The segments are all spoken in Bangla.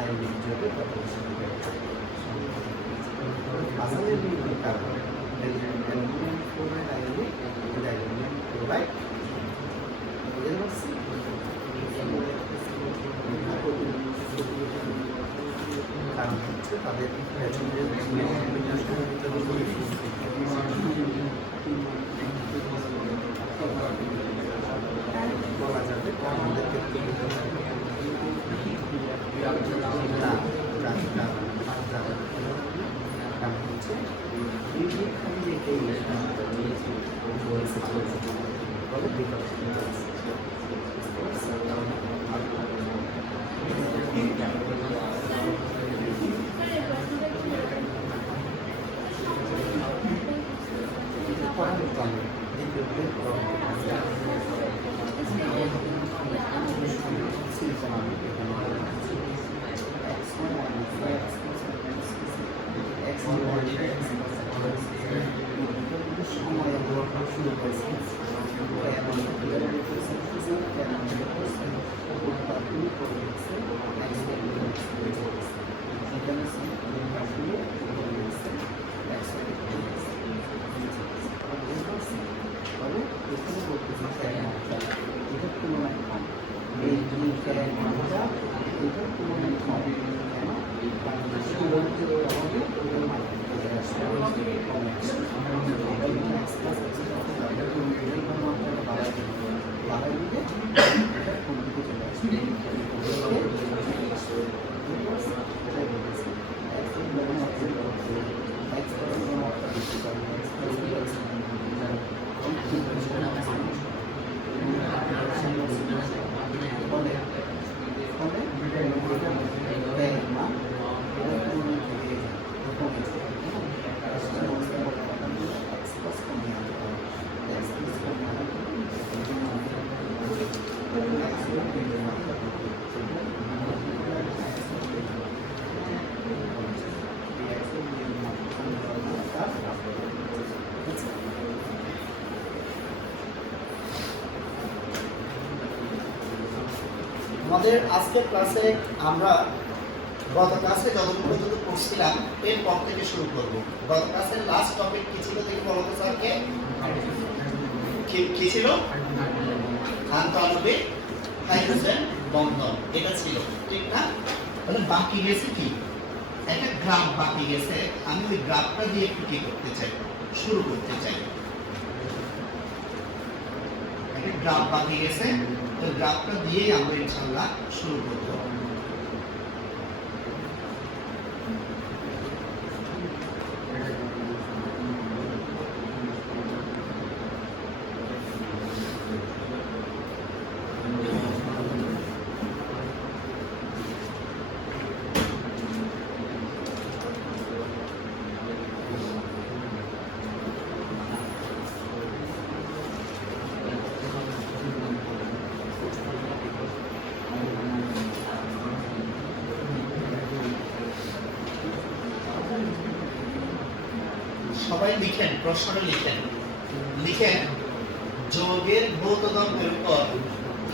আয়নিক যৌগের প্রপোর্শন আসামের বিভিন্ন carbon aluminium chloride ionic aluminium chloride বুঝতে পারছি কারণ হচ্ছে তাদের বলা যাবে আমাদের ক্ষেত্রে হচ্ছে আমাদের আজকের ক্লাসে আমরা গত ক্লাসে যতটুকু পড়ছিলাম এরপর থেকে শুরু করব। গত ক্লাসের লাস্ট টপিক কি ছিল দেখি বলো তো স্যারকে, কি ছিল? আন্তঃআণবিক হাইড্রোজেন বন্ধন, এটা ছিল, ঠিক না? তাহলে বাকি গেছে কি, একটা গ্রাফ বাকি গেছে। আমি ওই গ্রাফটা দিয়ে একটু কি করতে চাই, শুরু করতে চাই। একটা গ্রাফ বাকি গেছে, ওই গ্রাফটা দিয়েই আমরা ইনশাআল্লাহ শুরু করব। সবাই লিখেন, প্রশ্নটা লিখেন, লিখেন যৌগের ভৌত ধর্মের উপর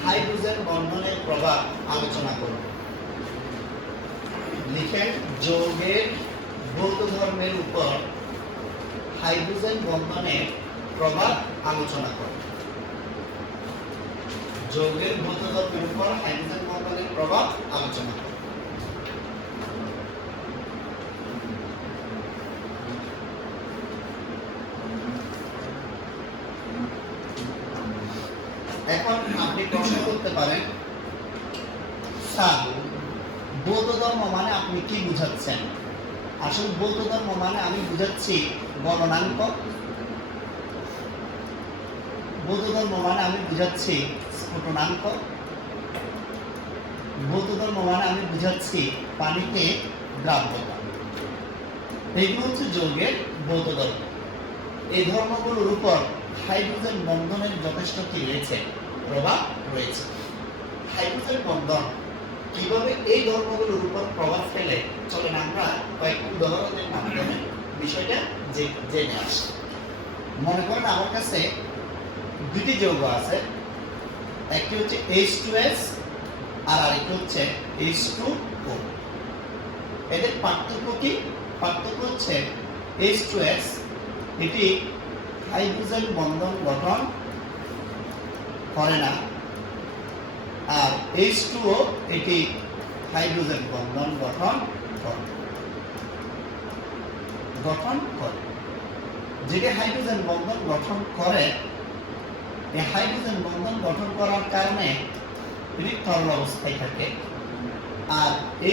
হাইড্রোজেন বন্ধনের প্রভাব আলোচনা করুন। লিখেন যৌগের ভৌত ধর্মের উপর হাইড্রোজেন বন্ধনের প্রভাব আলোচনা করুন। যৌগের ভৌত ধর্মের উপর হাইড্রোজেন বন্ধনের প্রভাব আলোচনা করুন। এখন আপনি প্রশ্ন করতে পারেন, স্যার বৌদ্ধ ধর্ম মানে আপনি কি বুঝাচ্ছেন? আসলে বৌদ্ধ ধর্ম মানে আমি বুঝাচ্ছি গণনাঙ্ক। বৌদ্ধ ধর্ম মানে আমি বুঝাচ্ছি স্ফুটনাঙ্ক। বৌদ্ধ ধর্ম মানে আমি বুঝাচ্ছি পানিতে দ্রাব্যতা। এইগুলো হচ্ছে যৌগের বৌদ্ধ ধর্ম। এই ধর্মগুলোর উপর হাইড্রোজেন বন্ধনের যথেষ্ট কি রয়েছে, প্রভাব রয়েছে। হাইড্রোজেন বন্ধন কিভাবে এই ধর্মগুলোর উপর প্রভাব ফেলে, চলেন আমরা কয়েকটি উদাহরণের মাধ্যমে বিষয়টা জেনে আসি। মনে করেন আমার কাছে দুটি যৌগ আছে, একটি হচ্ছে H2S আর আরেকটি হচ্ছে H2O। এদের পার্থক্য কি? পার্থক্য হচ্ছে H2S এটি হাইড্রোজেন বন্ধন গঠন করে না, আর H2O এটি হাইড্রোজেন বন্ধন গঠন করে। যেটি হাইড্রোজেন বন্ধন গঠন করে, এই হাইড্রোজেন বন্ধন গঠন করার কারণে এটি তরল অবস্থায় থাকে, আর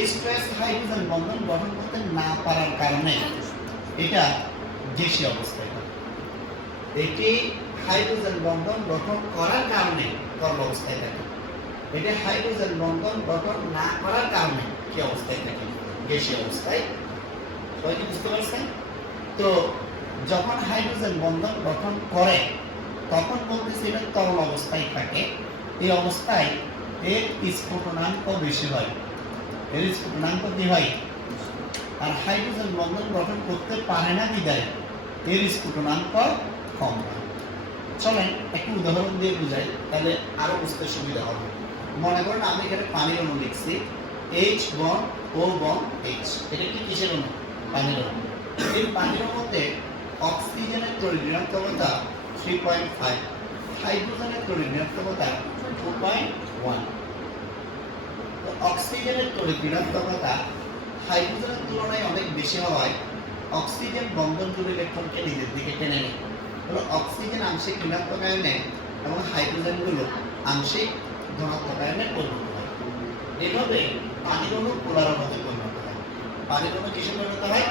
H2S হাইড্রোজেন বন্ধন গঠন করতে না পারার কারণে এটা গ্যাসীয় অবস্থায় থাকে। এটি হাইড্রোজেন বন্ধন গঠন করার কারণে তরল অবস্থায় থাকে, এটি হাইড্রোজেন বন্ধন গঠন না করার কারণে কি অবস্থায় থাকে? গ্যাসীয় অবস্থায়। সবাই কি বুঝতে পারছেন? তো যখন হাইড্রোজেন বন্ধন গঠন করে তখন বলতেছি এটা তরল অবস্থায় থাকে, এই অবস্থায় এর স্ফুটনাঙ্ক বেশি হয়, এর স্ফুটনাঙ্ক কি হয়? আর হাইড্রোজেন বন্ধন গঠন করতে পারে না বিদায় এর স্ফুটনাঙ্ক কম হয়। চলেন একটু উদাহরণ দিয়ে বুঝাই, তাহলে আরো বুঝতে সুবিধা হবে। মনে করেন আমি এখানে পানির অণু লিখছি, H bond O bond H, এটা কি কিসের অণু? পানির অণু। এই পানির অণুতে অক্সিজেনের তড়িৎ ঋণাত্মকতা 3.5, হাইড্রোজেনের তড়িৎ ঋণাত্মকতা 2.1। তো অক্সিজেনের তড়িৎ ঋণাত্মকতা হাইড্রোজেনের তুলনায় অনেক বেশি হওয়ায় অক্সিজেন বন্ধন জুড়ে ইলেকট্রনকে নিজের দিকে টেনে নেয়। হলো অক্সিজেন আংশিক ঋণাত্মক আয়নে এবং হাইড্রোজেনগুলো আংশিক ধনাত্মক আয়নে পরিণত হয়। এভাবে পানির অণু পোলার অণুতে পরিণত হয়। পানির অণু কিসে পরিণত হয়?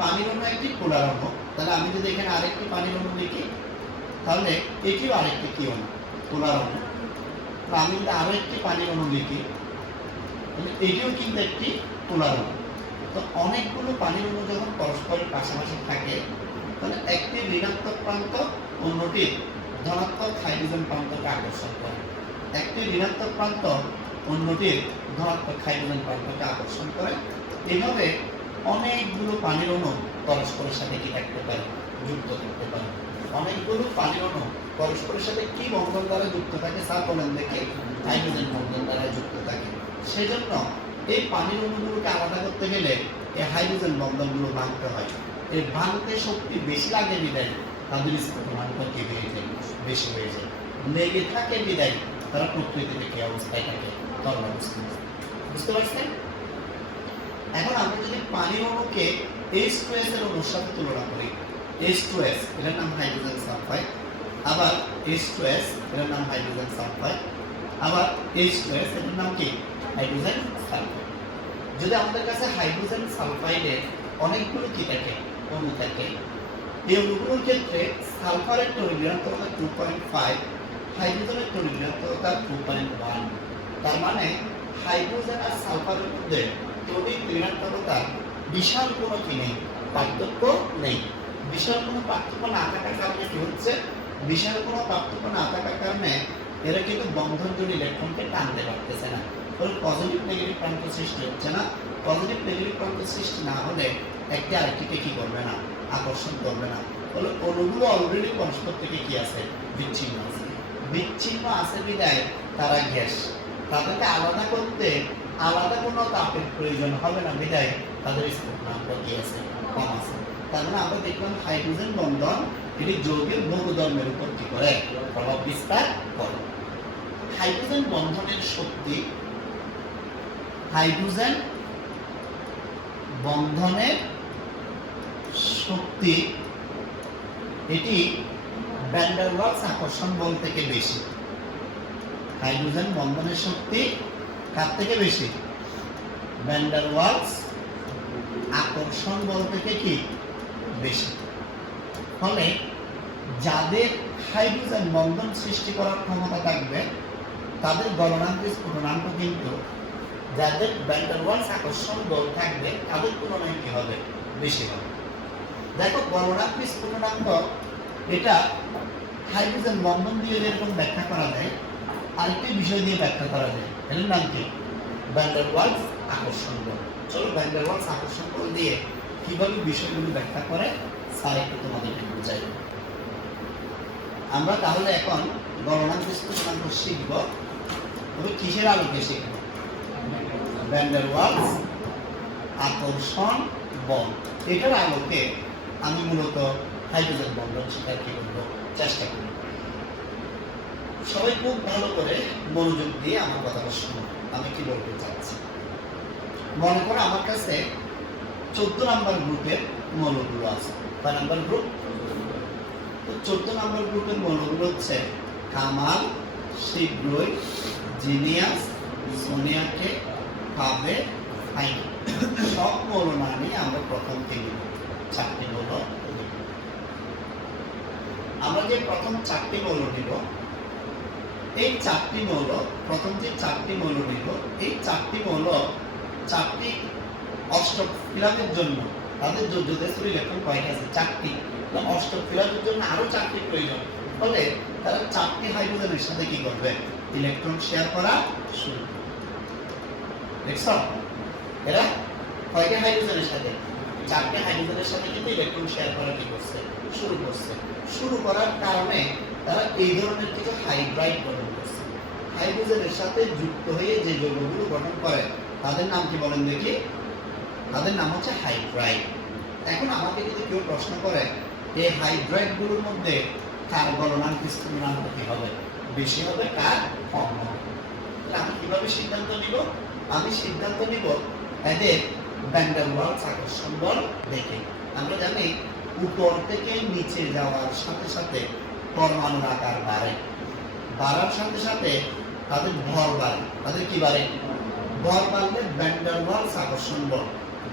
পানির অণু একটি পোলার অণু। তাহলে আমি যদি এখানে আরেকটি পানির অণু লিখি, তাহলে এটিও আরেকটি কি অণু? পোলার অণু। আমি যদি আরো একটি পানির অণু লিখি, তাহলে এটিও কিন্তু একটি পোলার অণু। তো অনেকগুলো পানির অণু যখন পরস্পরের পাশাপাশি থাকে, তাহলে একটি ঋণাত্মক প্রান্ত অন্যটি ধনাত্মক হাইড্রোজেন প্রান্তকে আকর্ষণ করে, একটি ঋণাত্মক প্রান্ত অন্যটির ধনাত্মক হাইড্রোজেন প্রান্তকে আকর্ষণ করে। এভাবে অনেকগুলো পানির অণু পরস্পরের সাথে কি থাকতে পারে? যুক্ত থাকতে পারে। অনেকগুলো পানির অণু পরস্পরের সাথে কি বন্ধন দ্বারা যুক্ত থাকে? স্যার বলেন দেখে। হাইড্রোজেন বন্ধন দ্বারা যুক্ত থাকে। সেজন্য এই পানির অণুগুলোকে আলাদা করতে গেলে এই হাইড্রোজেন বন্ধনগুলো ভাঙতে হয়। এই ভাঙতে শক্তি বেশি লাগে বিদায় তাদের স্ফুটনাঙ্ক কি হয়ে যায়? বেশি হয়ে যায়। লেগে থাকে বিদায় তারা প্রকৃতিতে কি অবস্থায় থাকে? তরল অবস্থায়। বুঝতে পারছেন? এখন আমরা যদি পানির অণুকে H2S এর অণুর সাথে তুলনা করি, H2S এটার নাম হাইড্রোজেন সালফাইড, আবার H2S এটার নাম হাইড্রোজেন সালফাইড, আবার H2S এটার নাম কি? Hydrogen sulphide. যদি আমাদের কাছে হাইড্রোজেন সালফাইডের অনেকগুলো কি থাকে? অণু থাকে। এই অণুগুলোর ক্ষেত্রে সালফারের তড়িৎ ঋণাত্মকতা 2.5, হাইড্রোজেনের তড়িৎ ঋণাত্মকতা 2.1। তার মানে হাইড্রোজেন আর সালফারের মধ্যে তড়িৎ ঋণাত্মকতা বিশাল কোনো কি নেই? পার্থক্য নেই। বিশাল কোনো পার্থক্য না থাকার কারণে কি হচ্ছে? বিশাল কোনো পার্থক্য না থাকার কারণে এরা কিন্তু বন্ধন জুড়ে ইলেকট্রনকে টানতে পারতেছে না। ফলে পজিটিভ নেগেটিভ প্রান্ত সৃষ্টি হচ্ছে না। পজিটিভ নেগেটিভ প্রান্ত সৃষ্টি না হলে একটি আরেকটিকে কি করবে না? আকর্ষণ করবে না। ফলে অণুগুলো অলরেডি পরস্পর থেকে কি আছে? বিচ্ছিন্ন আছে। বিচ্ছিন্ন আছে বিদায় তারা গ্যাস। তাদেরকে আলাদা করতে আলাদা কোনো তাপের প্রয়োজন হবে না বিদায় তাদের স্ফুটনাঙ্ক কি আছে? কম আছে। তার মানে আমরা দেখলাম হাইড্রোজেন বন্ধন এটি যৌগের বহুধর্মের উপর কি করে? প্রভাব বিস্তার করে। হাইড্রোজেন বন্ধনের শক্তি, হাইড্রোজেন বন্ধনের শক্তি এটি ভ্যান ডার ওয়ালস আকর্ষণ বল থেকে বেশি। হাইড্রোজেন বন্ধনের শক্তি কার থেকে বেশি? ভ্যান ডার ওয়ালস আকর্ষণ বল থেকে কি বেশি। ফলে যাদের হাইড্রোজেন বন্ধন সৃষ্টি করার ক্ষমতা থাকবে তাদের গলনাঙ্ক স্ফুটনাঙ্ক কিন্তু যাদের ভ্যান ডার ওয়ালস আকর্ষণ বল থাকবে তাদের তুলনায় কি হবে? বেশি হবে। দেখো গলনাঙ্ক স্ফুটনাঙ্ক এটা হাইড্রোজেন বন্ধন দিয়ে যেরকম ব্যাখ্যা করা যায়, আরেকটি বিষয় দিয়ে ব্যাখ্যা করা যায়। এর নাম কি? ভ্যান ডার ওয়ালস আকর্ষণ বল। চলো ভ্যান ডার ওয়ালস আকর্ষণ বল দিয়ে কিভাবে বিষয়গুলো ব্যাখ্যা করে স্যার একটু তোমাদেরকে বুঝাই। আমরা তাহলে এখন গলনাঙ্ক স্ফুটনাঙ্ক শিখব, তবে কিসের আলোকে শিখব? ভ্যান ডার ওয়ালস আকর্ষণ বল। এটার আলোকে আমি মূলত হাইড্রোজেন বন্ধন শেখার কি করবো চেষ্টা করব। সবাই খুব ভালো করে মনোযোগ দিয়ে আমার কথাটা শুনুন, আমি কি বলতে চাচ্ছি। মনে করো আমার কাছে 14 নাম্বার গ্রুপের মৌলগুলো আছে। কয় নাম্বার গ্রুপ? তো 14 নাম্বার গ্রুপের মৌলগুলো হচ্ছে কামাল, শীঘ্রই, জিনিয়াস, সোনিয়াকে, পাবে, ফাইন। সব মৌল না নিয়ে আমরা প্রথম থেকে 4টি মৌল। আমরা যে প্রথম 4টি মৌল নিব, এই 4টি মৌল, প্রথম যে 4টি মৌল নিব, এই 4টি মৌল 4টি অষ্টক ফিলাপের জন্য তাদের যোজ্যতা ইলেকট্রন কয়টা আছে? 4টি। অষ্টক ফিলাপের জন্য আরো 4টি প্রয়োজন। ফলে তারা 4টি হাইড্রোজেনের সাথে কি করবে? ইলেকট্রন শেয়ার করা শুরু করবে। দেখছো এরা কয়টা হাইড্রোজেনের সাথে? 4টি হাইড্রোজেনের সাথে কিন্তু ইলেকট্রন শেয়ার করা কি করছে? শুরু করছে। শুরু করার কারণে তারা এই ধরনের কিছু হাইড্রাইড গঠন করছে। হাইড্রোজেনের সাথে যুক্ত হয়ে যে যৌগগুলো গঠন করে তাদের নাম কি বলেন দেখি? তাদের নাম হচ্ছে হাইড্রাইড। এখন আমাকে যদি কেউ প্রশ্ন করে এই হাইড্রাইড গুলোর মধ্যে কার গলনাঙ্ক স্থূলনাঙ্ক কি হবে? বেশি হবে, কার কম হবে? আমি কিভাবে সিদ্ধান্ত নিব? আমি সিদ্ধান্ত নিব এদের ভ্যান ডার ওয়ালস আকর্ষণ বল দেখে। আমরা জানি উপর থেকে নিচে যাওয়ার সাথে সাথে পরমাণুর আকার বাড়ে, বাড়ার সাথে সাথে তাদের ভর বাড়ে। তাদের কি বাড়ে? ভর বাড়লে ভ্যান ডার ওয়ালস আকর্ষণ বল,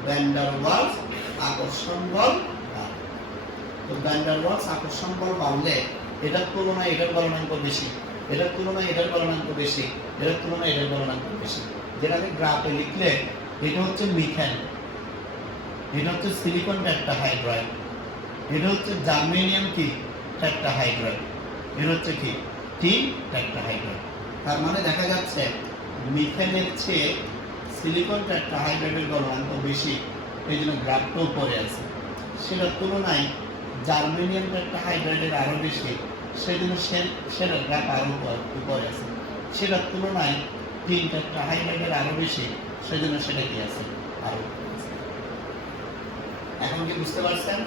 ভ্যান ডার ওয়ালস আকর্ষণ বল বাড়ে। তো ভ্যান ডার ওয়ালস আকর্ষণ বল বাড়লে এটার তুলনায় এটার গলনাঙ্ক বেশি, এটার তুলনায় এটার গলনাঙ্ক বেশি, এটার তুলনায় এটার গলনাঙ্ক বেশি। যেটাকে গ্রাফে লিখলে এটা হচ্ছে মিথেন, এটা হচ্ছে সিলিকন টেট্রাহাইড্রাইড, এটা হচ্ছে জার্মেনিয়াম কি টেট্রাহাইড্রাইড, এটা হচ্ছে কি টিন টেট্রাহাইড্রাইড। তার মানে দেখা যাচ্ছে মিথেনের চেয়ে সিলিকন টেট্রাহাইড্রাইডের গলনাঙ্ক বেশি, এই জন্য গ্রাফটা উপরে আছে। সেটার তুলনায় জার্মেনিয়াম টেট্রাহাইড্রাইডের আরো বেশি, সেই জন্য সেটার গ্রাফ আরো উপরে আছে। সেটার তুলনায় টিন টেট্রাহাইড্রাইডের আরো বেশি, সেই জন্য সেটা কি আছে আরো। এখন কি বুঝতে পারছেন?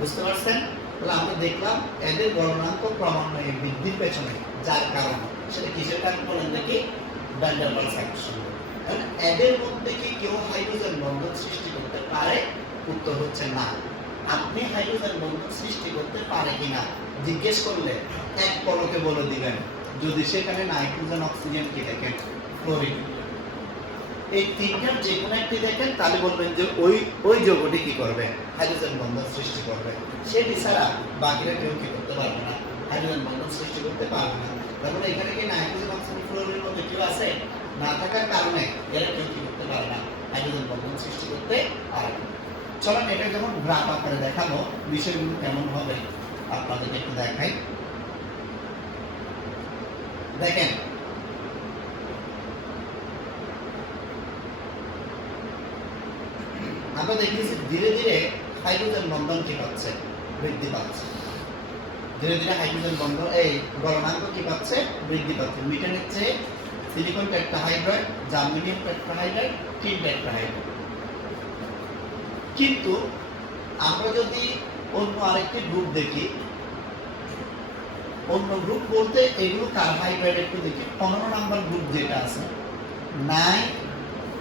বুঝতে পারছেন? তাহলে আমরা দেখলাম এদের গলনাঙ্ক ক্রমান্বয়ে বৃদ্ধির পেছনে যার কারণ, সেটা কিসের কারণ বলেন দেখি? ভ্যান ডার ওয়ালস আকর্ষণ। এদের মধ্যে কি কেউ হাইড্রোজেন বন্ধন সৃষ্টি করতে পারে? উত্তর হচ্ছে না। আপনি হাইড্রোজেন বন্ধন সৃষ্টি করতে পারে কিনা জিজ্ঞেস করলে এক পলকে বলে দিবেন, যদি সেখানে নাইট্রোজেন অক্সিজেন কি দেখেন, ক্লোরিন, এই তিনটার যে কোনো একটি দেখেন, তাহলে বলবেন যে ওই যৌগটি কি করবে? হাইড্রোজেন বন্ধন সৃষ্টি করবে। সেটি ছাড়া বাকিরা কেউ কি করতে পারবে না, হাইড্রোজেন বন্ধন সৃষ্টি করতে পারবে না। তারপরে এখানে কি নাইট্রোজেন অক্সিজেন ফ্লোরিনের মধ্যে কেউ আছে? না থাকার কারণে এরা কেউ কি করতে পারে না, হাইড্রোজেন বন্ধন সৃষ্টি করতে পারে না। চলেন এটা যখন গ্রাফ আকারে দেখাবো বিষয়গুলো কেমন হবে আপনাদেরকে একটু দেখাই। দেখেন আমরা দেখেছি ধীরে ধীরে হাইড্রোজেন বন্ধন কি পাচ্ছে? বৃদ্ধি পাচ্ছে। ধীরে ধীরে হাইড্রোজেন বন্ধন এই গলনাঙ্ক কি পাচ্ছে? বৃদ্ধি পাচ্ছে। মিথেনের চেয়ে সিলিকন টেট্রাহাইড্রাইড, জার্মেনিয়াম টেট্রাহাইড্রাইড, টিন টেট্রাহাইড্রাইড। কিন্তু আমরা যদি অন্য আরেকটি গ্রুপ দেখি, অন্য গ্রুপ বলতে এগুলো কার্বোহাইড্রেট একটু দেখি। 15 নাম্বার গ্রুপ যেটা আছে, নাই,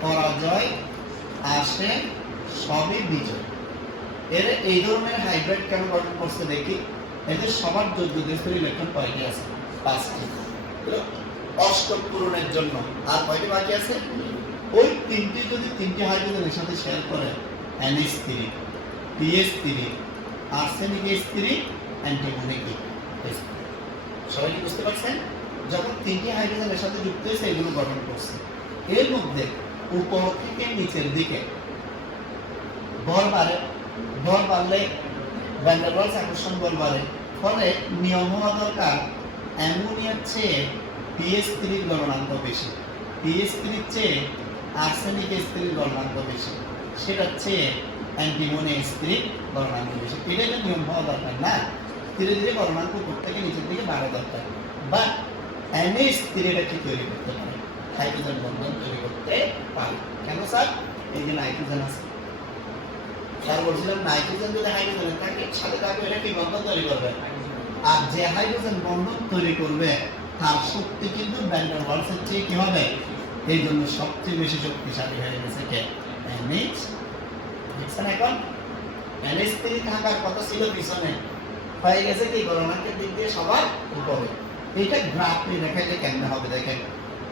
পরাজয়, আসে, সবই বিজয়। এর এই ধরনের হাইড্রাইড কেন গঠন করছে দেখি। এদের সবার যোগ্যদের ইলেকট্রন কয়টি আছে? 5টি। অষ্টক পূরণের জন্য আর কয়টি বাকি আছে? ওই তিনটি যদি 3টি হাইড্রোজেনের সাথে শেয়ার করে, NH3, PH3, arsenic H3, antimony কি? সবাই কি বুঝতে পারছেন? যখন 3টি হাইড্রোজেনের সাথে যুক্ত হয়েছে এগুলো গঠন করছে। এর মধ্যে উপর থেকে নিচের দিকে ভর বাড়ে, ভর বাড়লে ভ্যান ডার ওয়ালস আকর্ষণ বল বাড়ে। ফলে নিয়ম হওয়া দরকার অ্যামোনিয়ার চেয়ে PH3 এর গলনাঙ্ক বেশি, PH3 এর চেয়ে আর্সেনিক H3 এর গলনাঙ্ক বেশি, সেটার চেয়ে অ্যান্টিমনি H3 গলনাঙ্ক বেশি। এটাই তো নিয়ম হওয়া দরকার না? ধীরে ধীরে গলনাঙ্ক উপর থেকে নিচের দিকে বাড়া দরকার। বা NH3 এটা কি তৈরি করতে পারে? হাইড্রোজেন বন্ধন তৈরি করতে পারে। কেন স্যার? এই যে নাইট্রোজেন আছে, স্যার বলছিলাম নাইট্রোজেন যদি হাইড্রোজেনের থাকে সাথে থাকবে, এটা কি বন্ধন তৈরি করবে, আর যে হাইড্রোজেন বন্ধন তৈরি করবে তার শক্তি কিন্তু ভ্যান ডার ওয়ালসের চেয়ে কি হবে, এই জন্য সবচেয়ে বেশি শক্তিশালী হয়ে গেছে কে, NH। দেখছেন এখন NH3 থাকার কথা ছিল পিছনে, হয়ে গেছে কি গলনাঙ্কের দিক দিয়ে সবার উপরে। এটা গ্রাফে দেখাইলে কেমনে হবে দেখেন,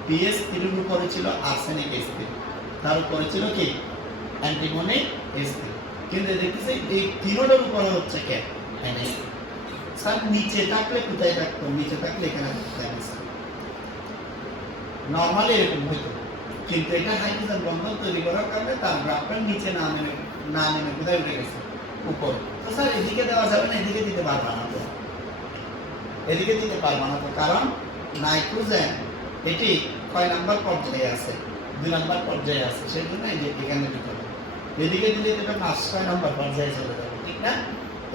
PH3 এর উপরে ছিল আর্সেনিক H3, তার উপরে ছিল কি অ্যান্টিমনি H3, কিন্তু দেখতেছি এই তিনটার উপরে হচ্ছে কে, NH। স্যার নিচে থাকলে কোথায় থাকতো, নিচে থাকলে এখানে থাকতো, নরমালি এরকম হইতো, কিন্তু এটা হাইড্রোজেন বন্ধন তৈরি করার কারণে তার গ্রাফটা নিচে না নেমে কোথায় উঠে গেছে, উপরে। তো স্যার এদিকে দেওয়া যাবে না, এদিকে দিতে পারবা না তো, এদিকে দিতে পারবা না তো, কারণ নাইট্রোজেন এটি কয় নাম্বার পর্যায়ে আছে, 2 নাম্বার পর্যায়ে আছে, সেই জন্য এই যে এখানে দিতে হবে, এদিকে দিলে এটা 5-6 নাম্বার পর্যায়ে চলে যাবে, ঠিক না?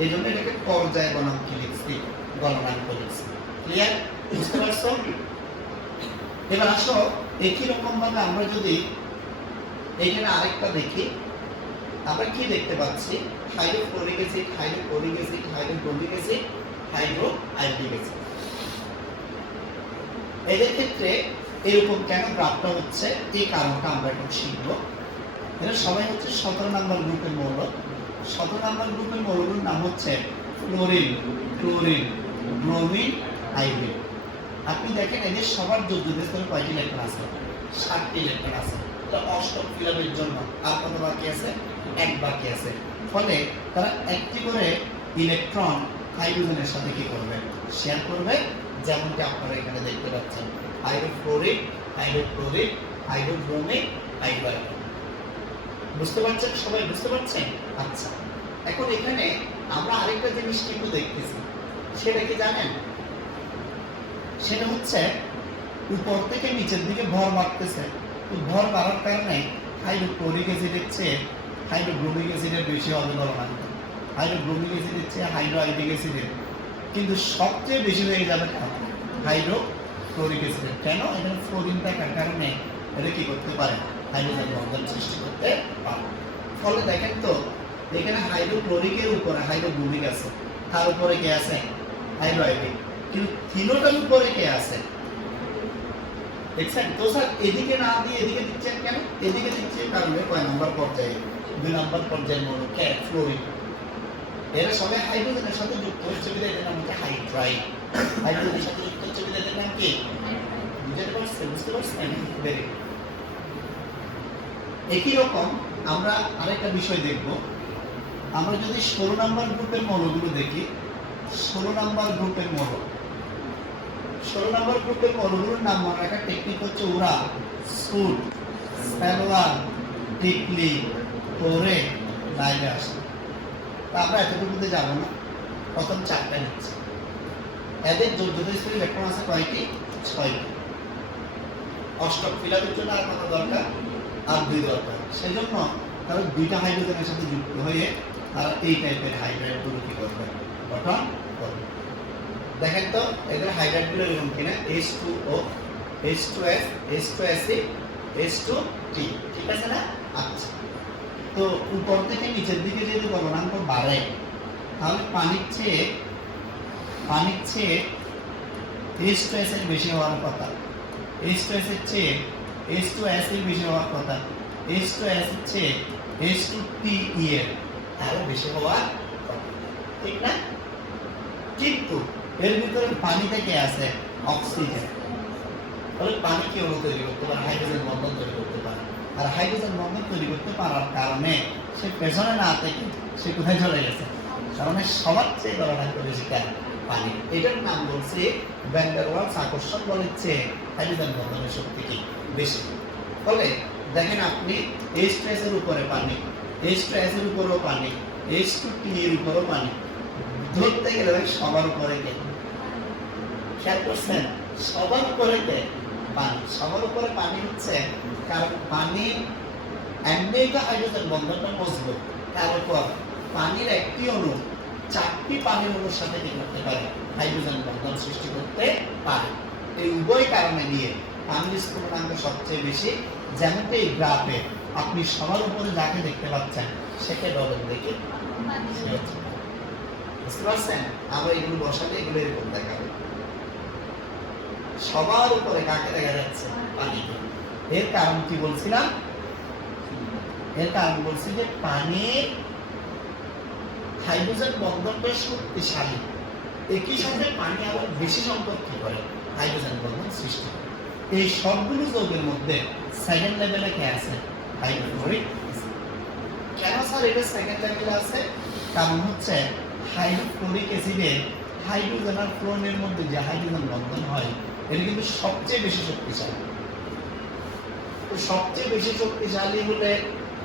এই জন্য এটাকে পর্যায় গণাঙ্ক লিখছি, গণনাঙ্ক লিখছি। ক্লিয়ার? বুঝতে পারছো? এবার আসো একই রকম ভাবে আমরা যদি এখানে আরেকটা দেখি, আমরা কি দেখতে পাচ্ছি, hydrochloric acid, hydrochloric acid, hydrochloric acid, hydroiodic acid. এদের ক্ষেত্রে এরকম কেন গ্রাফটা হচ্ছে, এই কারণটা আমরা এখন শিখবো। এরা সবাই হচ্ছে 17 নম্বর গ্রুপের মৌল। 17 নম্বর গ্রুপের মৌলগুলোর নাম হচ্ছে ফ্লোরিন, ক্লোরিন, ব্রোমিন, আয়োডিন। আপনি দেখেন এই যে সবার যৌগের স্তরে কয়টি ইলেকট্রন আছে, 7টি ইলেকট্রন আছে। এটা অষ্টক ফিলামের জন্য আর কত বাকি আছে, 1 বাকি আছে। ফলে তারা একটি করে ইলেকট্রন হাইড্রোজেনের সাথে কি করবে, শেয়ার করবে, যেমনটি আপনারা এখানে দেখতে পাচ্ছেন, হাইড্রোফ্লোরিন, হাইড্রোক্লোরিন, হাইড্রোব্রোমিন, হাইড্রোআয়োডিন। বুঝতে পারছেন সবাই, বুঝতে পারছেন? আচ্ছা, এখন এখানে আমরা আরেকটা জিনিস কিন্তু দেখতেছি, সেটা কি জানেন, সেটা হচ্ছে উপর থেকে নিচের দিকে ভর বাড়তেছে। তো ভর বাড়ার কারণে হাইড্রোক্লোরিক অ্যাসিডের চেয়ে হাইড্রোব্রোমিক অ্যাসিডের বেশি হবে গলনাঙ্ক, হাইড্রোব্রোমিক অ্যাসিডের চেয়ে হাইড্রোআয়োডিক অ্যাসিডের কিন্তু সবচেয়ে বেশি হয়ে যাবে হাইড্রোক্লোরিক অ্যাসিডের। কেন? এখানে ফ্লোরিন থাকার কারণে এটা কি করতে পারে, হাইড্রোজেন বন্ধন সৃষ্টি করতে পারে। ফলে দেখেন তো এখানে হাইড্রোক্লোরিকের উপরে হাইড্রোব্রোমিক আছে, তার উপরে কে আছে, হাইড্রোআয়োডিক, কিন্তু তিনটার উপরে কে আছে, দেখছেন? তো স্যার এদিকে না দিয়ে এদিকে দিচ্ছেন কেন? এদিকে দিচ্ছে কারণে কয় নাম্বার পর্যায়ে, 2 নাম্বার পর্যায়ের মৌল কে, ফ্লোরিন। এরা সবাই হাইড্রোজেনের সাথে যুক্ত হচ্ছে বলে এদের নাম হচ্ছে হাইড্রাইড। হাইড্রোজেনের সাথে যুক্ত হচ্ছে বলে এদের নাম কি, বুঝতে পারছেন? বুঝতে পারছেন? Very good. একই রকম আমরা আরেকটা বিষয় দেখব, আমরা যদি 16 নাম্বার গ্রুপের মৌলগুলো দেখি, 16 নাম্বার গ্রুপের মৌল, 16 নাম্বার গ্রুপের মৌলগুলোর নাম মনে রাখার টেকনিক হচ্ছে ওরা, সুট, স্যালোয়ার, টিকলি, তোরে, লাইগাস। আমরা এতটুকুতে যাব না, প্রথম 4টা নিচ্ছি। এদের যোগ্যতা স্তরে ইলেকট্রন আছে কয়টি, 6টি। অষ্টক ফিলামের জন্য আর কত দরকার, আর 2 দরকার। সেজন্য তারা 2টা হাইড্রোজেনের সাথে যুক্ত হয়ে তারা এই টাইপের হাইড্রাইডগুলো কি করবে, গঠন করবে। দেখেন তো এদের হাইড্রাইডগুলো এরকম কিনা, H2O, H2S, H2Ac, H2T, ঠিক আছে না? আচ্ছা, তো উপর থেকে নিচের দিকে যদি গলনাঙ্ক বাড়ে তাহলে পানির চেয়ে H2S এর বেশি হওয়ার কথা, H2S এর চেয়ে H2S এর বেশি হওয়ার কথা, H2S এর চেয়ে H2P এর আরো বেশি হওয়ার কথা, ঠিক না? কিন্তু এর ভিতরে পানি থেকে আছে অক্সিজেন। তাহলে পানি কি অণু তৈরি করতে পারে, হাইড্রোজেন বন্ধন তৈরি করতে পারে। আর হাইড্রোজেন বন্ধন তৈরি করতে পারার কারণে সে পেছনে না থেকে সে কোথায় চলে গেছে, কারণে সবার চেয়ে গলনাঙ্ক বেশি পানি। এটার নাম বলছে ভ্যান ডার ওয়ালস আকর্ষণ বলের চেয়ে হাইড্রোজেন বন্ধনের শক্তি কি বেশি। ফলে দেখেন আপনি H2S এর উপরে পানি, H2S এর উপরেও পানি, H2P এর উপরেও পানি, ধরতে গেলে সবার উপরে কে, খেয়াল করছেন? সবার উপরে কে, পানি। সবার উপরে পানি হচ্ছে কারণ পানির এমনি তো হাইড্রোজেন বন্ধনটা মজবুত, তার উপর পানির একটি অণু 4টি পানির অণুর সাথে কি করতে পারে, হাইড্রোজেন বন্ধন সৃষ্টি করতে পারে। এই উভয় কারণে নিয়ে পানির স্থূলনাঙ্ক সবচেয়ে বেশি, যেমনটা এই গ্রাফে আপনি সবার উপরে যাকে দেখতে পাচ্ছেন সেকে ডবল দেখে বুঝতে পারছেন? আমরা এগুলো বসালে এগুলো এরকম দেখাবে। সবার উপরে কাকে দেখা যাচ্ছে? পানিকে। এর কারণ কি বলছিলাম? এর কারণ বলছি যে পানির হাইড্রোজেন বন্ধনটা শক্তিশালী, একই সাথে পানি আবার বেশি সংখ্যক কি করে? হাইড্রোজেন বন্ধন সৃষ্টি করে। এই সবগুলো যৌগের মধ্যে সেকেন্ড লেভেলে কে আছে? Hydrochloric acid. কেন স্যার এটা সেকেন্ড লেভেলে আছে? কারণ হচ্ছে হাইড্রোক্লোরিক অ্যাসিডের হাইড্রোজেন আর ফ্লোরিনের মধ্যে যে হাইড্রোজেন বন্ধন হয় এটা কিন্তু সবচেয়ে বেশি শক্তিশালী। তো সবচেয়ে বেশি শক্তিশালী হলে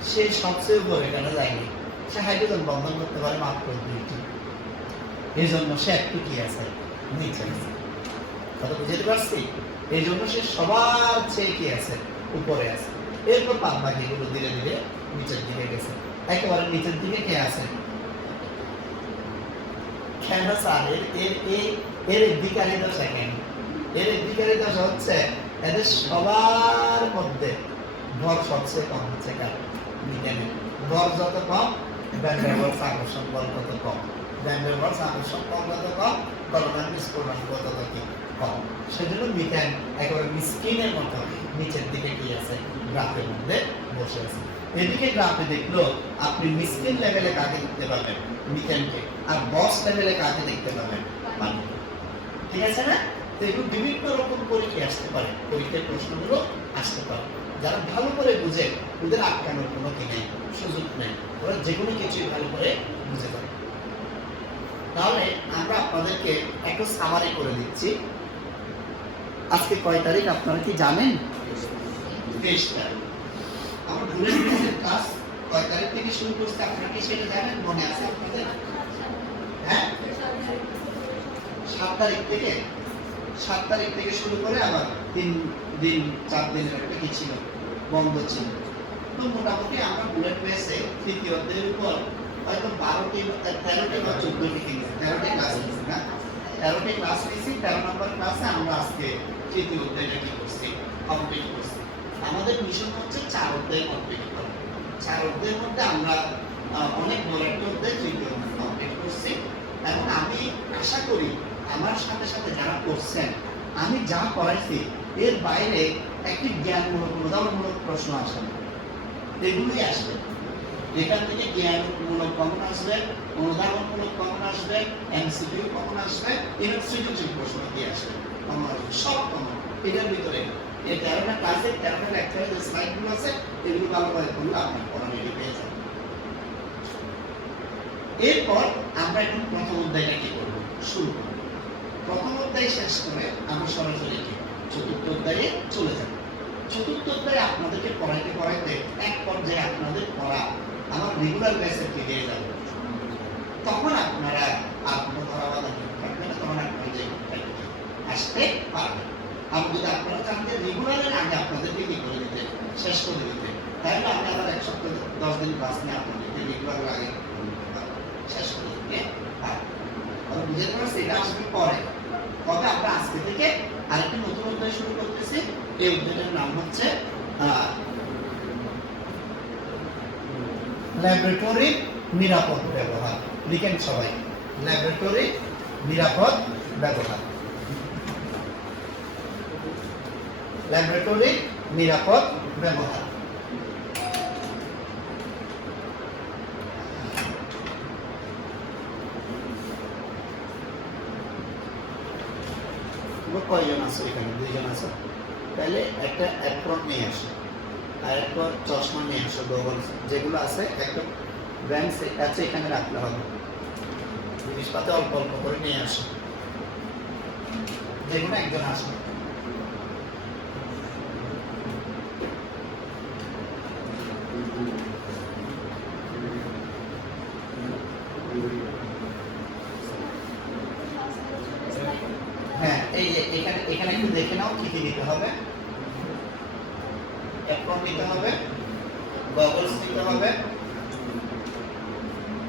সে সবচেয়ে উপরে কেন যায়নি? সে হাইড্রোজেন বন্ধন করতে পারে মাত্র 2টি। এই জন্য সে একটু কি আছে? নিচে আছে। কথা বুঝতে পারছি? এই জন্য সে সবার চেয়ে কি আছে? উপরে আছে। এরপর বাদ বাকিগুলো ধীরে ধীরে নিচের দিকে গেছে। একেবারে নিচের দিকে কে আছে? কেন স্যার? এর অধিকারী দশা কেন? এর অধিকারী দশা হচ্ছে এদের সবার মধ্যে ভর সবচেয়ে কম হচ্ছে কার? বিজ্ঞানের। ভর যত কম, ভ্যান ডার ওয়ালস আকর্ষণ বল তত কম। ভ্যান ডার ওয়ালস আকর্ষণ বল তত কম, গলনাঙ্ক স্ফুটনাঙ্ক তত কি? কম। সেজন্য মিথেন একেবারে মিসকিনের মতো নিচের দিকে কি আছে? গ্রাফের মধ্যে বসে আছে। এদিকে গ্রাফে দেখলো আপনি মিসকিন লেভেলে কাকে দেখতে পাবেন? মিথেনকে। আর বস লেভেলে কাকে দেখতে পাবেন? পানি। ঠিক আছে না? তো এগুলো বিভিন্ন রকম পরীক্ষা আসতে পারে, পরীক্ষার প্রশ্নগুলো আসতে পারে। যারা ভালো করে বুঝে ওদের আটকানোর কোনো কি নেই, সুযোগ নেই। ওরা যে কোনো কিছুই ভালো করে বুঝে পারে। তাহলে আমরা আপনাদেরকে একটা সামারি করে দিচ্ছি। আজকে কয় তারিখ আপনারা কি জানেন? 23 তারিখ। আমরা বুলেট বেসের ক্লাস কয় তারিখ থেকে শুরু করছি আপনারা কি সেটা জানেন? মনে আছে আপনাদের? হ্যাঁ, 7 তারিখ থেকে। 7 তারিখ থেকে শুরু করে আবার 3 দিন 4 দিনের একটা কি ছিল? বন্ধ ছিল। তো মোটামুটি আমরা বুলেট বেসে তৃতীয় অধ্যায়ের উপর হয়তো 12টি 13টি বা 14টি কিনেছি। 13টি ক্লাস নিয়েছি না? 13টি ক্লাস নিয়েছি। 13 নম্বর ক্লাসে আমরা আজকে তৃতীয় অধ্যায়টা কি করছি? কমপ্লিট করছি। আমাদের মিশন হচ্ছে 4 অধ্যায় কমপ্লিট করা। 4 অধ্যায়ের মধ্যে আমরা অনেক বড় একটা অধ্যায় তৃতীয় অধ্যায় কমপ্লিট করছি। এবং আমি আশা করি আমার সাথে সাথে যারা করছেন, আমি যা পড়াইছি এর বাইরে একটি জ্ঞানমূলক অনুধাবনমূলক প্রশ্ন আসে না। এগুলোই আসবে। এখান থেকে জ্ঞানমূলক কমন আসবে, অনুধাবনমূলক কমন আসবে, এমসিকিউ কমন আসবে, এর সৃজনশীল প্রশ্ন কি আসবে? কমন আসবে, সব কমন। এটার ভিতরে এই 13টা ক্লাসে 13টা লেকচারে যে স্লাইডগুলো আছে এগুলো ভালোভাবে পড়লে আপনার পড়ানো পেয়ে যাবেন। এরপর আমরা এখন প্রথম অধ্যায়টা কি করব? শুরু করব। প্রথম অধ্যায় শেষ করে আমরা সরাসরি কি চতুর্থ অধ্যায়ে চলে যাব। চতুর্থ অধ্যায়ে আপনাদেরকে পড়াইতে পড়াইতে এক পর্যায়ে আপনাদের পড়া আমার রেগুলার বেসে ফিরে যাবে। তখন আপনারা ধরা বাঁধা থাকবে না, তখন আপনারা যে আসতে পারবেন। আর যদি আপনারা চান যে রেগুলারের আগে আপনাদেরকে কি করে দিতে, শেষ করে দিতে, তাহলে আমরা আবার 1 সপ্তাহ 10 দিন ক্লাস নিয়ে আপনাদেরকে রেগুলারের আগে শেষ করে দিতে পারবেন। বুঝতে পারছি? এটা আসবে পরে। তবে আমরা আজকে থেকে আরেকটি নতুন অধ্যায় শুরু করতেছি। এই অধ্যায়টার নাম হচ্ছে ল্যাবরেটরি নিরাপদ ব্যবহার। লিখেন সবাই, ল্যাবরেটরি নিরাপদ ব্যবহার। ল্যাবরেটরি নিরাপদ ব্যবহার। কয়জন আছে এখানে? 2 জন আছে। তাহলে একটা অ্যাপ্রন নিয়ে আসো, আর একটা চশমা নিয়ে আসো। গগল যেগুলো আছে একটা ব্র্যান্ড আছে এখানে রাখলে হবে। জিনিসপাতি অল্প অল্প করে নিয়ে আসো, যেগুলো একজন আসো। হ্যাঁ, এই যে এখানে একটু দেখে নাও কি কি দিতে হবে। অ্যাপ্রন নিতে হবে, গগলস নিতে হবে,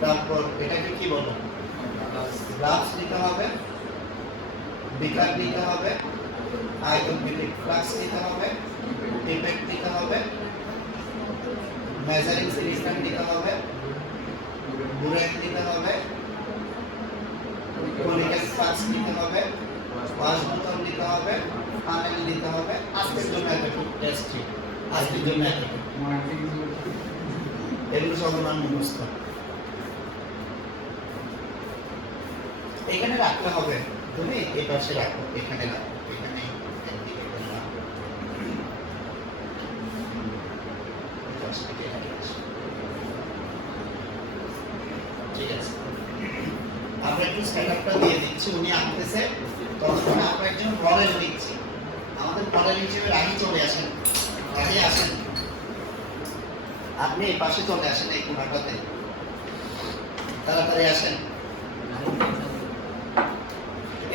তারপর এটাকে কি বলো? গ্লাভস নিতে হবে, বিকার নিতে হবে, আয়তনভিত্তিক ফ্লাক্স নিতে হবে, ইফেক্ট নিতে হবে, মেজারিং সিলিন্ডার নিতে হবে, বুলেট নিতে হবে, কনিক্যাল ফ্লাস্ক নিতে হবে, ওয়াশ বোতল নিতে হবে, পানেল নিতে হবে। আজকের জন্য এতটুকু টেস্ট, আজকের জন্য এতটুকু, এগুলো সব নাম মুখস্থ। এখানে রাখতে হবে, তুমি এই পাশে রাখো, এখানে রাখো, এখানে একদিকে রাখো। ঠিক আছে, আমরা একটু সেটআপটা দিয়ে দিচ্ছি, উনি আনতেছে, তখন আমরা একজন মডেল নিচ্ছি। আমাদের মডেল হিসেবে রাহি চলে আসেন, রাহি আসেন, আপনি এই পাশে চলে আসেন, এই কোণাটাতে তাড়াতাড়ি আসেন,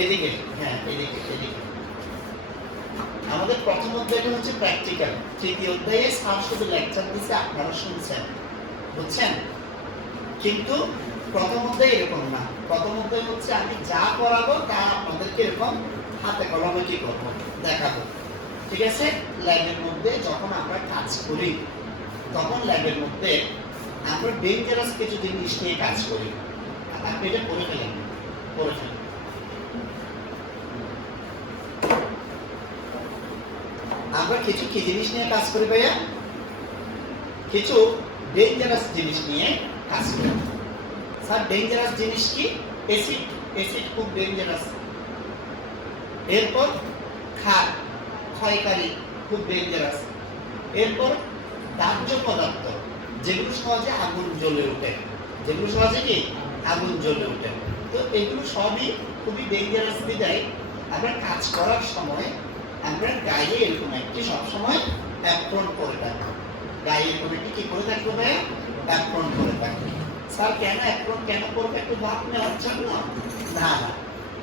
এদিকে, হ্যাঁ এদিকে এদিকে। আমাদের প্রথম অধ্যায়টা হচ্ছে প্র্যাকটিক্যাল, তৃতীয় অধ্যায়ে স্যার শুধু লেকচার দিচ্ছে, আপনারা শুনছেন, বুঝছেন? কিন্তু প্রথম অধ্যায় এরকম না, প্রথম অধ্যায় হচ্ছে আমি যা করাবো তা আপনাদেরকে এরকম হাতে কলমে কি করবো দেখাবো। ঠিক আছে, ল্যাবের মধ্যে যখন আমরা কাজ করি তখন ল্যাবের মধ্যে আমরা ডেঞ্জারাস কিছু জিনিস নিয়ে কাজ করি। আপনি এটা করে ফেলেন, করে ফেলেন। আমরা কিছু কি জিনিস নিয়ে কাজ করি ভাইয়া? কিছু ডেঞ্জারাস জিনিস নিয়ে কাজ করি। স্যার ডেঞ্জারাস জিনিস কি? অ্যাসিড, অ্যাসিড খুব ডেঞ্জারাস। এরপর ক্ষার, ক্ষয়কারী, খুব ডেঞ্জারাস। এরপর দাহ্য পদার্থ, যেগুলো সহজে আগুন জ্বলে ওঠে, যেগুলো সহজে কি আগুন জ্বলে ওঠে। তো এগুলো সবই খুবই ডেঞ্জারাস বিধায় আমরা কাজ করার সময় আমরা গায়ে এরকম একটি সবসময় অ্যাপ্রন করে থাকি। গায়ে এরকম একটি কি করে থাকবো ভাই? অ্যাপ্রন করে থাকি। স্যার কেন অ্যাপ্রন কেন করবে? একটু ভাব নেওয়ার জন্য? না না,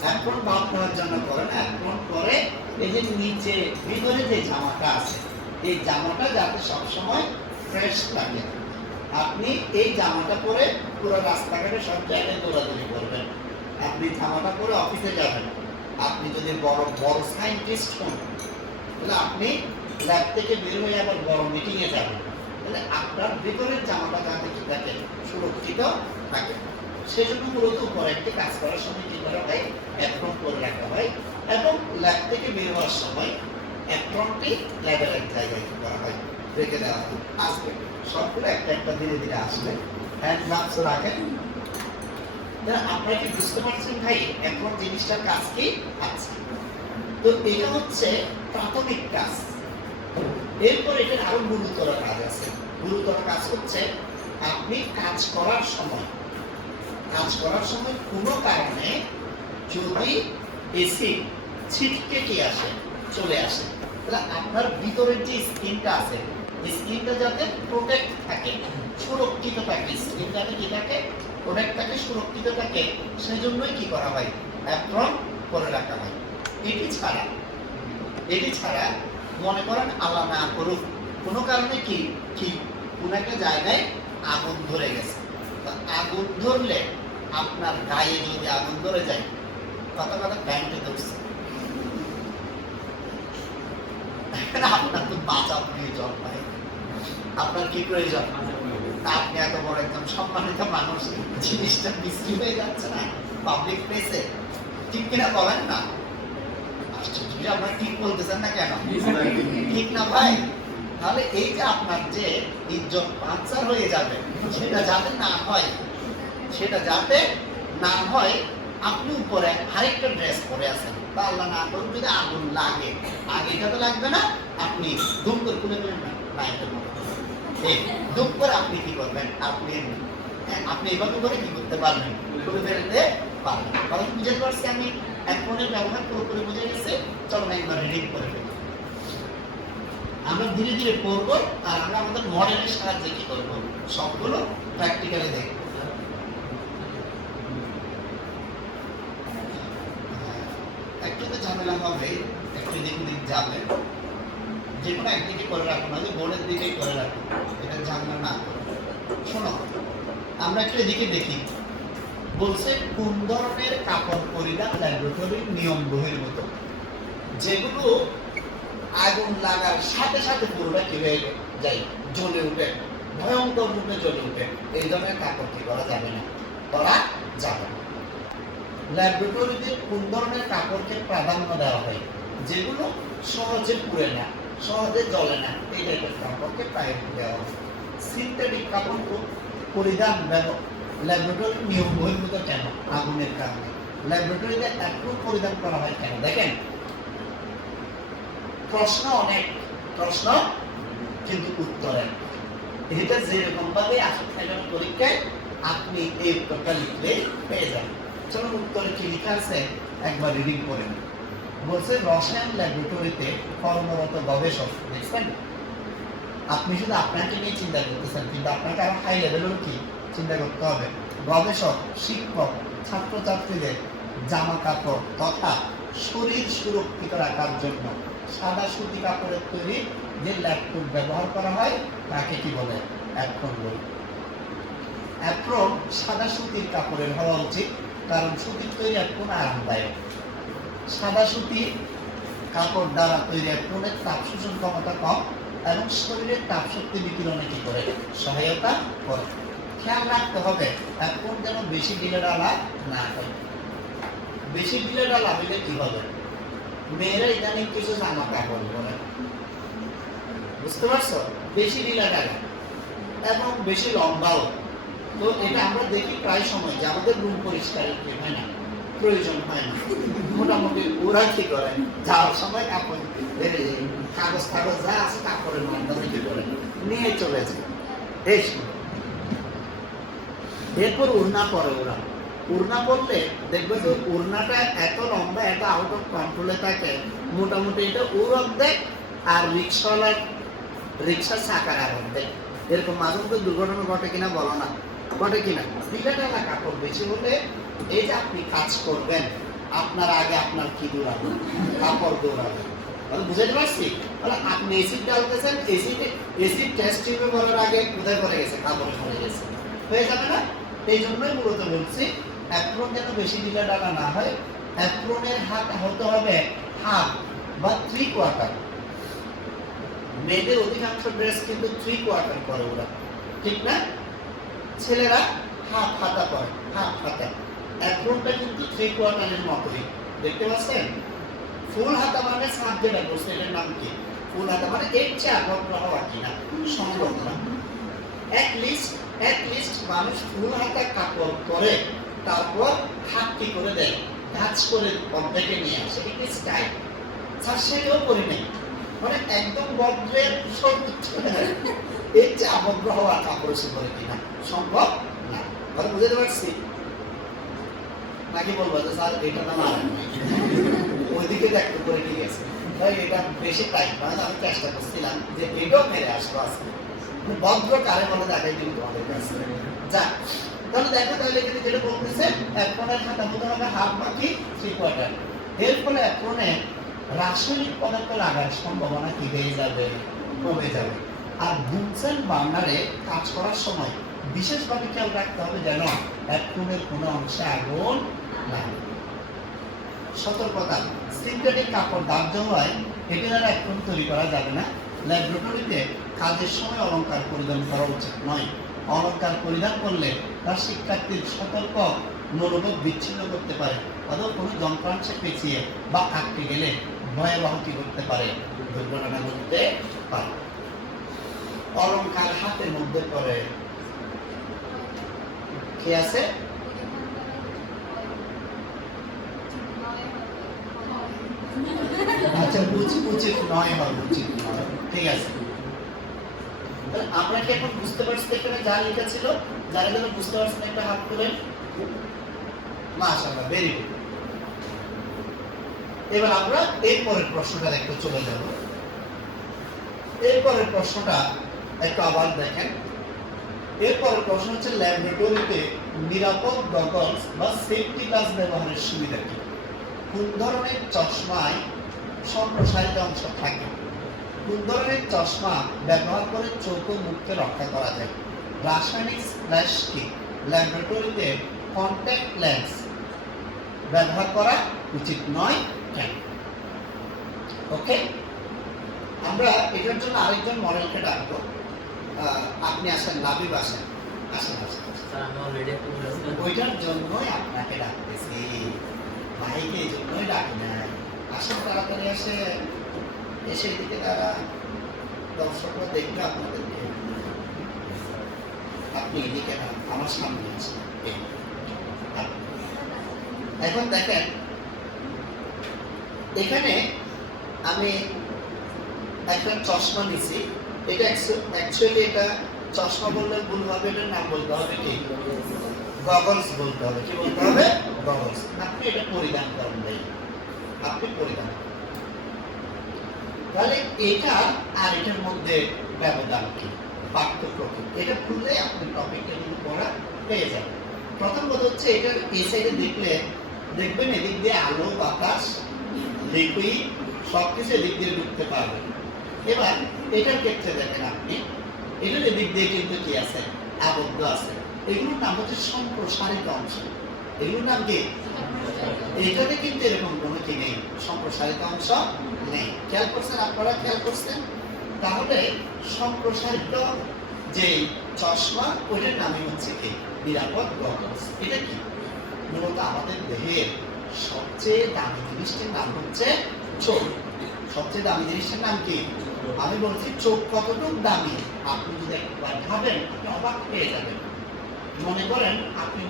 অ্যাপ্রন ভাব নেওয়ার জন্য করে না, অ্যাপ্রন করে এই যে নিচে ভিতরে যে জামাটা আছে এই জামাটা যাতে সবসময় ফ্রেশ থাকে। আপনি এই জামাটা পরে পুরো রাস্তাঘাটে সব জায়গায় দৌড়াদৌড়ি করবেন, আপনি জামাটা পরে অফিসে যাবেন। আপনি যদি বড় বড় সায়েন্টিস্ট হন তাহলে আপনি ল্যাব থেকে বের হয়ে আবার বড় মিটিংয়ে যাবেন, তাহলে আপনার ভিতরের জামাটা যাতে কি থাকে সুরক্ষিত থাকে। সেই জন্য মূলত উপরে একটি কাজ করার সময় কি করা হয়? অ্যাপ্রন করে রাখা হয়, এবং ল্যাব থেকে বের হওয়ার সময় অ্যাপ্রনটি ল্যাবের এক জায়গায় করা হয়, রেখে দেওয়া হয়। আসবে সবগুলো একটা একটা ধীরে ধীরে আসবে, হ্যান্ড গ্লাভস রাখেন। আপনারা কি বুঝতে পারছেন ভাই এখন জিনিসটার কাজ কি আছে? তো এটা হচ্ছে প্রাথমিক কাজ। এরপর এটার আরো গুরুতর কাজ আছে। গুরুতর কাজ হচ্ছে আপনি কাজ করার সময় কোনো কারণে যদি এসিড ছিটকে কি আসে, চলে আসে, তাহলে আপনার ভিতরের যে স্কিনটা আছে স্কিনটা যাতে প্রোটেক্ট থাকে, সুরক্ষিত থাকে, স্কিন যাতে কি থাকে প্রোটেক্ট থাকে, সুরক্ষিত থাকে, সেই জন্যই কি করা হয়? অ্যাপ্রন করে রাখা হয়। এটি ছাড়া মনে করেন আল্লাহ না করুক কোনো কারণে কি ঠিক কোন একটা জায়গায় আগুন ধরে গেছে, আগুন ধরলে আপনার গায়ে যদি আগুন ধরে যায়, কথা প্যান্টে ধরছে, আপনার তো বাঁচা প্রয়োজন ভাই। আপনার কি প্রয়োজন? আপনি এত বড় একদম সম্মানিত মানুষ, জিনিসটা বিশ্রী হয়ে যাচ্ছে না পাবলিক প্লেসে, ঠিক কিনা বলেন না? আপনারা ঠিক বলতেছেন না কেন? ঠিক না ভাই? তাহলে এই যে আপনার যে ইজ্জত পাঞ্চার হয়ে যাবে সেটা যাতে না হয়, আপনি উপরে আরেকটা ড্রেস পরে আছেন, বা আল্লাহ না করুন যদি আগুন লাগে, আগেটা তো লাগবে না, আপনি ধুম করে খুলে ফেলেন না, ধুম করে আপনি কি করবেন? আপনি এভাবে করে কি করতে পারবেন? খুলে ফেলতে পারবেন। তাহলে বুঝতে পারছি আমি অ্যাপ্রনের ব্যবহার পুরোপুরি বুঝে গেছে। চলো একবার রিডিং করে ফেলি। আমরা ধীরে ধীরে করবো, আর আমরা আমাদের মডেলের সাহায্যে কি করবো সবগুলো প্র্যাকটিক্যালি দেখবো। একটু তো ঝামেলা হবে, একটু দিক যাবে, যে কোনো একদিকে করে রাখো না, যে বোর্ডের দিকেই করে রাখো, এটা ঝামেলা না করো। শোনো, আমরা একটু এদিকে দেখি। বলছে কোন ধরনের কাপড় পরিধান ল্যাবরেটরির নিয়ম বহির্ভূত, যেগুলো আগুন লাগার সাথে সাথে পুরোটা কি হয়ে যায়, জ্বলে উঠে, ভয়ঙ্কর সুন্দর রূপে জ্বলে ওঠে, এই ধরনের কাপড় কি করা যাবে না, করা যাবে না। ল্যাবরেটরিতে কোন ধরনের কাপড়কে প্রাধান্য দেওয়া হয়? যেগুলো সহজে পুড়ে না, সহজে জ্বলে না, এই টাইপের কাপড়কে প্রায়োরিটি দেওয়া হয়। সিনথেটিক কাপড় পরিধান ল্যাবরেটরির নিয়ম বহির্ভূত কেন? আগুনের কারণে। ল্যাবরেটরিতে অ্যাপ্রুভ পরিধান করা হয় কেন? দেখেন, প্রশ্ন অনেক, প্রশ্ন কিন্তু উত্তর এক। এটা যেরকম ভাবে আসে পরীক্ষায় আপনি এই উত্তরটা লিখলে পেয়ে যাবেন। চলুন উত্তরে কি লেখা আছে একবার রিডিং করে নিন। বলছে রসায়ন ল্যাবরেটরিতে কর্মরত গবেষক, দেখছেন? আপনি শুধু আপনাকে নিয়ে চিন্তা করতেছেন, কিন্তু আপনাকে আরো হাই লেভেলের কি চিন্তা করতে হবে। গবেষক, শিক্ষক, ছাত্রছাত্রীদের জামা কাপড় তথা শরীর সুরক্ষিত রাখার জন্য সাদা সুতি কাপড়ের তৈরি যে ল্যাপটপ ব্যবহার করা হয় তাকে কি বলে? অ্যাপ্রন বলে। অ্যাপ্রন সাদা সুতির কাপড়ের হওয়া উচিত, কারণ সুতির তৈরি অ্যাপ্রন আরামদায়ক। সাদা সুতি কাপড় দ্বারা তৈরি অ্যাপ্রনের তাপ শোষণ ক্ষমতা কম এবং শরীরের তাপ শক্তি বিকিরণে কি করে? সহায়তা করে। খেয়াল রাখতে হবে অ্যাপ্রন যেন বেশি ঢিলে ঢালা না হয়। বেশি ঢিলে ঢালা হলে কি হবে? মেয়েরা ইদানিং কিছু জামা কাপড় পরে, বুঝতে পারছো? বেশি ঢিলা ঢালা এবং বেশি লম্বাও। তো এটা আমরা দেখি প্রায় সময় যে আমাদের রুম পরিষ্কারের কি হয় না, প্রয়োজন হয় না, মোটামুটি ওরা কি করে যাওয়ার সময় কাপড় কাগজ কাগজ যা আছে কাপড়ের মাধ্যমে কি করে নিয়ে চলে যায়। এই এরপর উড়না পরে ওরা, উড়না পরলে দেখবে যে উড়নাটা এত লম্বা, এত আউট অফ কন্ট্রোলে থাকে, মোটামুটি এটা ওর অর্ধেক আর রিক্সাওয়ালার রিক্সার চাকার আর অর্ধেক। এরকম মাঝে মধ্যে দুর্ঘটনা ঘটে কিনা বলো না, ঘটে কিনা? ঢিলাঢালা কাপড় বেশি হলে এই যে আপনি কাজ করবেন, আপনার আগে আপনার কি দৌড়াবে? কাপড় দৌড়াবে। বুঝতে পারছি? আপনি এসিড ডালতেছেন, এসিড টেস্ট টিউবে করার আগে কোথায় পড়ে গেছে? কাপড়ে পড়ে গেছে। হয়ে যাবে না? এই জন্যই মূলত বলছি অ্যাপ্রন যেন বেশি ঢিলাঢালা না হয়। অ্যাপ্রনের হাত হতে হবে হাফ বা 3/4। মেয়েদের অধিকাংশ ড্রেস কিন্তু 3/4 করে ওরা, ঠিক না? ছেলেরা হাফ হাতা পরে, হাফ হাতা। অ্যাপ্রনটা কিন্তু 3/4 মতোই, দেখতে পাচ্ছেন? ফুল হাতা মানে সাবজেক্ট বলছে, এটার নাম কি? ফুল হাতা মানে এর চেয়ে আগ্রহ হওয়া কিনা সম্ভব না। অ্যাটলিস্ট মানুষ ফুল হাতা কাপড় পরে তারপর হাত কি করে দেয়, ধাঁচ করে অর্ধেকে নিয়ে আসে, এটা স্টাইল। স্যার সেটাও করি নাই, মানে একদম বদ্রের সর্বোচ্চ এর চেয়ে আবদ্ধ হওয়া কাপড় সে করে কিনা সম্ভব না। কথা বুঝতে পারছি নাকি? বলবো যে স্যার এটা না মারা ওইদিকে দেখতে করে ঠিক আছে, তাই এটা বেশি টাইট নয়। আমি চেষ্টা করছিলাম যে এটাও মেরে আসবো আজকে, ভদ্র কারে বলে দেখাই দিন তোমাদের কাছে। যা তাহলে দেখো, তাহলে কিন্তু যেটা বলতেছে অ্যাপ্রনের হাতা হতে হবে হাফ বা কি 3/4। এর ফলে অ্যাপ্রনে রাসায়নিক পদার্থ লাগার সম্ভাবনা কি হয়ে যাবে? কমে যাবে। আর বুনসেন বার্নারে কাজ করার সময় বিশেষভাবে খেয়াল রাখতে হবে যেন অ্যাপ্রনের কোনো অংশে আগুন না লাগে। সতর্কতা, সিনথেটিক কাপড় দাহ্য হয়, এটি দ্বারা অ্যাপ্রন তৈরি করা যাবে না। ল্যাবরেটরিতে কাজের সময় অলংকার পরিধান করা উচিত নয়। অলংকার পরিধান করলে তার শিক্ষার্থীর সতর্ক মনোভাব বিচ্ছিন্ন করতে পারে, অথবা কোনো যন্ত্রাংশে পেঁচিয়ে বা আটকে গেলে ভয়াবহ কি করতে পারে? দুর্ঘটনা ঘটতে পারে। অলংকার হাতের মধ্যে পড়ে কি আছে? আচ্ছা, উচিত নয় হয়, উচিত নয়, ঠিক আছে। আমরা কি এখন বুঝতে পারছি এখানে যা লেখা ছিল? যারা যারা বুঝতে পারছেন একটা হাত তুলেন। মাশাআল্লাহ, ভেরি গুড। এবার আমরা এরপরের প্রশ্নটা একটু চলে যাব। এরপরের প্রশ্নটা একটু আবার দেখেন। এরপরের প্রশ্ন হচ্ছে ল্যাবরেটরিতে নিরাপদ গগলস বা সেফটি গ্লাস ব্যবহারের সুবিধা কি? কোন ধরনের চশমায় সম্প্রসারিত অংশ থাকে? কোন ধরনের চশমা ব্যবহার করে চোখ ও মুখকে রক্ষা করা যায়? রাসায়নিক স্প্ল্যাশ কি? ল্যাবরেটরিতে কন্ট্যাক্ট লেন্স ব্যবহার করা উচিত নয় কেন? ওকে, আমরা এটার জন্য আরেকজন মডেলকে ডাকবো। আপনি আসেন, লাবিব আসেন, আসেন আসেন। ওইটার জন্যই আপনাকে ডাকতেছি, ভাইকে এই জন্যই ডাকি নাই। আসেন তাড়াতাড়ি, এসে এদিকে তারা দর্শকরা দেখবে আপনাদেরকে। আপনি এদিকে না, আমার সামনে আসেন। এখন দেখেন, এখানে আমি একটা চশমা নিছি। এটা অ্যাকচুয়ালি এটা চশমা বললে ভুল হবে, এটার নাম বলতে হবে কি, গগলস বলতে হবে। কি বলতে হবে? গগলস। আপনি এটা পরিধান করেন ভাই, আপনি পরিধান। তাহলে এটা আর এটার মধ্যে ব্যবধান কি, পার্থক্য কি, এটা খুললে আপনি টপিকটা কিন্তু পড়া পেয়ে যাবেন। প্রথম কথা হচ্ছে, এটার এই সাইডে দেখলে দেখবেন এদিক দিয়ে আলো, বাতাস, লিকুইড সবকিছু এদিক দিয়ে ঢুকতে পারবে। এবার এটার ক্ষেত্রে দেখেন আপনি, এটার এদিক দিয়ে কিন্তু কি আছে, আবদ্ধ আছে। এগুলোর নাম হচ্ছে সম্প্রসারিত অংশ। এগুলোর নাম কি? এটাতে কিন্তু এরকম কোনো কি নেই, সম্প্রসারিত অংশ নেই। খেয়াল করছেন আপনারা? খেয়াল করছেন? তাহলে সম্প্রসারিত যে চশমা, ওইটার নামই হচ্ছে কি, নিরাপদ গগলস। এটা কি, মূলত আমাদের দেহের সবচেয়ে দামি জিনিসটির নাম হচ্ছে চোখ। সবচেয়ে দামি জিনিসটার নাম কি? আমি বলছি চোখ কতটুকু দামি, আপনি যদি একবার ভাবেন আপনি অবাক পেয়ে যাবেন। মনে করেন আপনি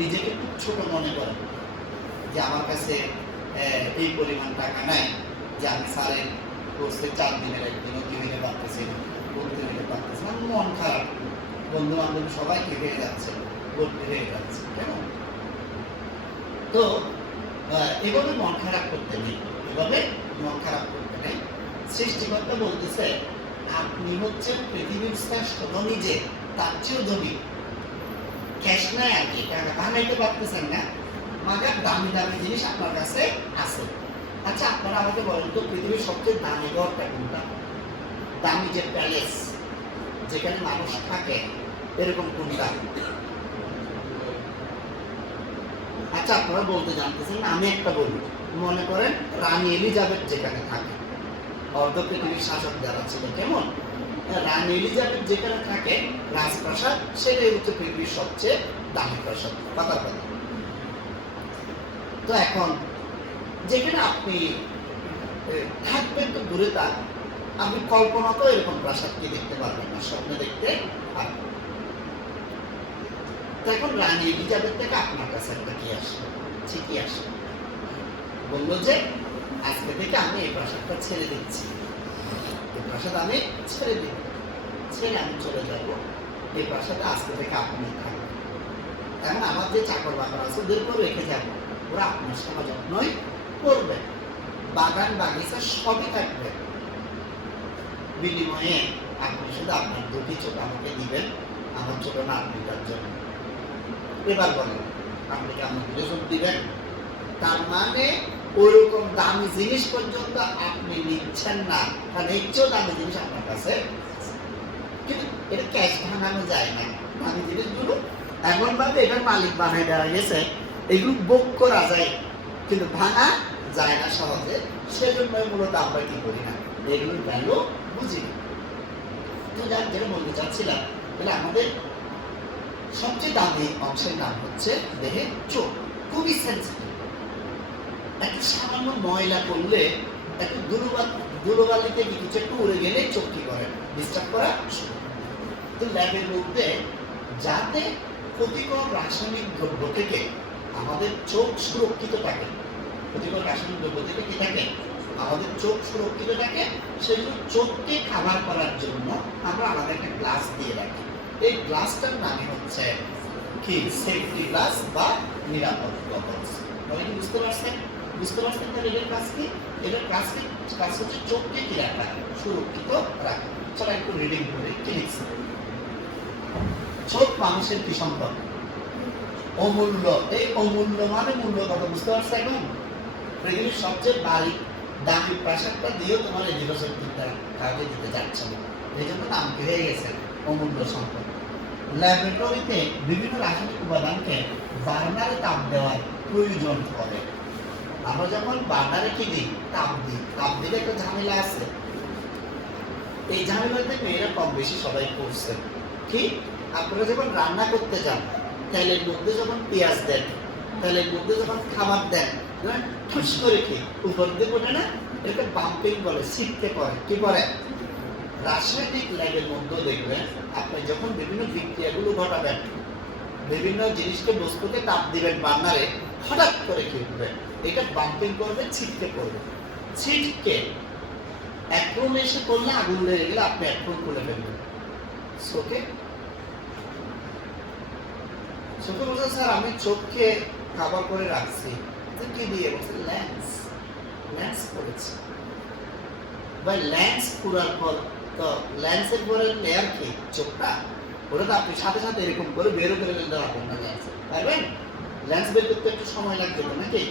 নিজেকে খুব ছোট মনে করেন, যে আমার কাছে এই পরিমাণ টাকা নাই যে আমি স্যারের কোর্সে 4 দিনের একদিনও কি হইতে পারতেছি, করতে হইতে পারতেছি, আমার মন খারাপ, বন্ধু বান্ধব সবাই কি হয়ে যাচ্ছে, ভর্তি হয়ে যাচ্ছে, কেমন? তো এভাবে মন খারাপ করতে নেই, এভাবে মন খারাপ করতে নেই। সৃষ্টিকর্তা বলতেছে আপনি হচ্ছেন পৃথিবীর শ্রেষ্ঠ ধনী, যে তার চেয়েও ধনী। ক্যাশ নাই আর কি, টাকা বানাইতে পারতেছেন না, মাগার দামি দামি জিনিস আপনার কাছে আছে। আচ্ছা আপনারা আমাকে বলেন তো, পৃথিবীর সবচেয়ে দামি ঘরটা কোনটা? দামি যে প্যালেস যেখানে মানুষ থাকে, এরকম কোনটা? আচ্ছা আপনারা বলতে জানতেছেন না, আমি একটা বলি। মনে করেন রানী এলিজাবেথ যেখানে থাকে, অর্ধ পৃথিবীর শাসক যারা ছিল, কেমন? রানী এলিজাবেথ যেখানে থাকে রাজপ্রাসাদ, সেটাই হচ্ছে পৃথিবীর সবচেয়ে দামি প্রাসাদ। কথা কথা। তো এখন যেখানে আপনি থাকবেন তো দূরে থাক, আপনি কল্পনাতেও এরকম প্রাসাদকে দেখতে পারবেন না, স্বপ্নে দেখতে পারবেন। এখন রানী এলিজাবেথ থেকে আপনার কাছে একটা কি আসলো, চিঠি আসলো, বললো যে আজকে থেকে আমি এই প্রাসাদটা ছেড়ে দিচ্ছি, এই প্রাসাদ আমি ছেড়ে দিব, ছেড়ে আমি চলে যাব, এই প্রাসাদে আজকে থেকে আপনি থাকবেন। এমন আমার যে চাকর বাকর আছে ওদেরকেও রেখে যাব, ওরা আপনার সেবা যত্নই করবে, বাগান বাগিচা সবই থাকবে। বিনিময়ে আপনি শুধু আপনার দুটি চোখ আমাকে দিবেন, আমার ছোট নাতনিটার জন্য। এবার বলেন আপনি কি আমাকে চোখ দিবেন? তার মানে ওইরকম দামি জিনিস পর্যন্ত আপনি নিচ্ছেন না, কারণ এর চেয়েও দামি জিনিস আপনার কাছে। কিন্তু এটা ক্যাশ ভাঙানো যায় না, দামি জিনিসগুলো এমন ভাবে এটার মালিক বানাই দেওয়া গেছে, এগুলো বুক করা যায় কিন্তু ভাঙা যায় না সহজে। সেজন্য মূলত আমরা কি করি না, এগুলোর ভ্যালু বুঝি না। তো যার যেটা বলতে চাচ্ছিলাম, তাহলে আমাদের সবচেয়ে দামি অংশের নাম হচ্ছে দেহের চোখ। খুবই সেন্সিটিভ। একটা সামান্য ময়লা করলে, একটু ধুলোবালিতে কিছু একটু উড়ে গেলে চোখ কি করে, ডিস্টার্ব করা শুরু। তো ল্যাবের মধ্যে যাতে ক্ষতিকর রাসায়নিক দ্রব্য থেকে আমাদের চোখ সুরক্ষিত থাকে, ক্ষতিকর রাসায়নিক দ্রব্য থেকে কি থাকে, আমাদের চোখ সুরক্ষিত থাকে, সেজন্য চোখকে কাভার করার জন্য আমরা আমাদের একটা গ্লাস দিয়ে রাখি। এই গ্লাসটার নামই হচ্ছে কি, সেফটি গ্লাস বা নিরাপদ গগলস। তাহলে কি বুঝতে পারছেন? বুঝতে পারছেন তাহলে এটার কাজ কি? এটার কাজ হচ্ছে চোখকে কি রাখা, সুরক্ষিত রাখা। চলো একটু রিডিং করে কি লিখছি। চোখ মানুষের কি সম্পদ? অমূল্য। এই অমূল্য মানে মূল্য কথা বুঝতে পারছো এখন? পৃথিবীর সবচেয়ে দামি প্রাসাদটা দিয়েও তোমার এই জীবশক্তিটা কাউকে দিতে যাচ্ছে না, এই জন্য নাম কি হয়ে গেছে অমূল্য সম্পদ। ল্যাবরেটরিতে বিভিন্ন রাসায়নিক উপাদানকে বার্নারে তাপ দেওয়ার প্রয়োজন পড়ে। আমরা যখন বার্নারে কি দিই, তাপ দিই, তাপ দিলে একটা ঝামেলা আছে। এই ঝামেলাতে মেয়েরা কম বেশি সবাই করছে কি, আপনারা যখন রান্না করতে যান তেলের মধ্যে যখন পেঁয়াজ দেন, তেলের মধ্যে যখন খাবার দেন, ঠুস করে কি উপর দিয়ে পড়ে না, এটা বাম্পিং বলে, ছিটকে পড়ে। কি পড়ে? রাসায়নিক ল্যাবের মধ্যেও দেখবেন আপনি যখন বিভিন্ন বিক্রিয়াগুলো ঘটাবেন, বিভিন্ন জিনিসকে বস্তুকে তাপ দিবেন বার্নারে, হঠাৎ করে কি উঠবে, এটা বাম্পিং করবে, ছিটকে পড়বে। ছিটকে এখন এসে পড়লে আগুন লেগে গেলে আপনি এখন খুলে ফেলবেন। চোখে চোখে বলছে স্যার আমি চোখকে কাভার করে রাখছি, কি দিয়ে? বলছে লেন্স। লেন্স করেছে বা লেন্স পুরার পর তো লেন্সের পরে লেয়ার কি চোখটা, ওটা তো আপনি সাথে সাথে এরকম করে বেরো করে ফেলতে পারবেন না লেন্স, পারবেন? লেন্স বের করতে একটু সময় লাগবে তো নাকি?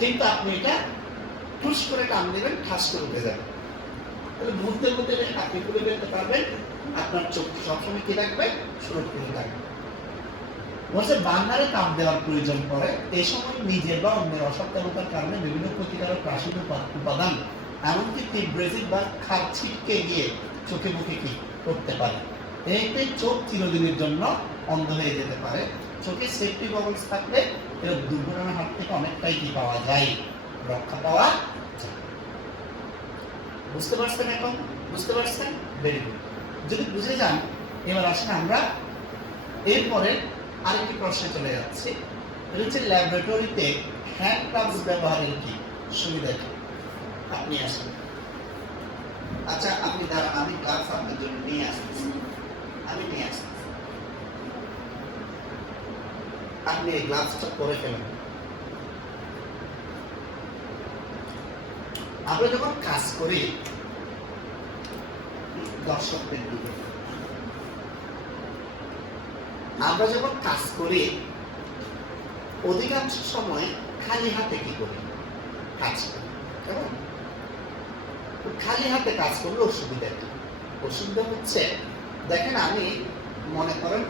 কিন্তু আপনি এটা টুস করে টান দেবেন, ঠাস করে উঠে যাবে। তাহলে মুহূর্তের মধ্যে আপনি খুলে ফেলতে পারবেন, আপনার চোখ সবসময় কি থাকবে? সুরক্ষিত থাকবে। বলছে বার্নারে তাপ দেওয়ার প্রয়োজন পড়ে, এই সময় নিজের বা অন্যের অসাবধানতার কারণে বিভিন্ন ক্ষতিকারক রাসায়নিক উপাদান এমনকি তীব্রেসিক বা খাপ ছিটকে গিয়ে চোখে মুখে কি করতে পারে। এতে চোখ চিরদিনের জন্য অন্ধ হয়ে যেতে পারে। চোখে সেফটি গগলস থাকলে এর দুর্ঘটনার হাত থেকে অনেকটাই কি পাওয়া যায়, রক্ষা পাওয়া যায়। বুঝতে পারছেন? এখন বুঝতে পারছেন? Very good. যদি বুঝে যান, এবার আসেন আমরা এরপরে আরেকটি প্রশ্নে চলে যাচ্ছি। এটা হচ্ছে ল্যাবরেটরিতে হ্যান্ড গ্লাভস ব্যবহারের কি সুবিধা কি? আপনি আসেন। আচ্ছা আপনি দাঁড়ান, আমি গ্লাভস আপনার জন্য নিয়ে আসতেছি। আমি নিয়ে আসতেছি, আপনি এই গ্লাভসটা পরে ফেলেন। আমরা যখন কাজ করি, দর্শকদের দিকে, আমরা যখন কাজ করি অধিকাংশ সময় খালি হাতে কি করি? কাজ করি। কেমন? খালি হাতে কাজ করলে অসুবিধা কি? অসুবিধা হচ্ছে, দেখেন আমি মনে করেন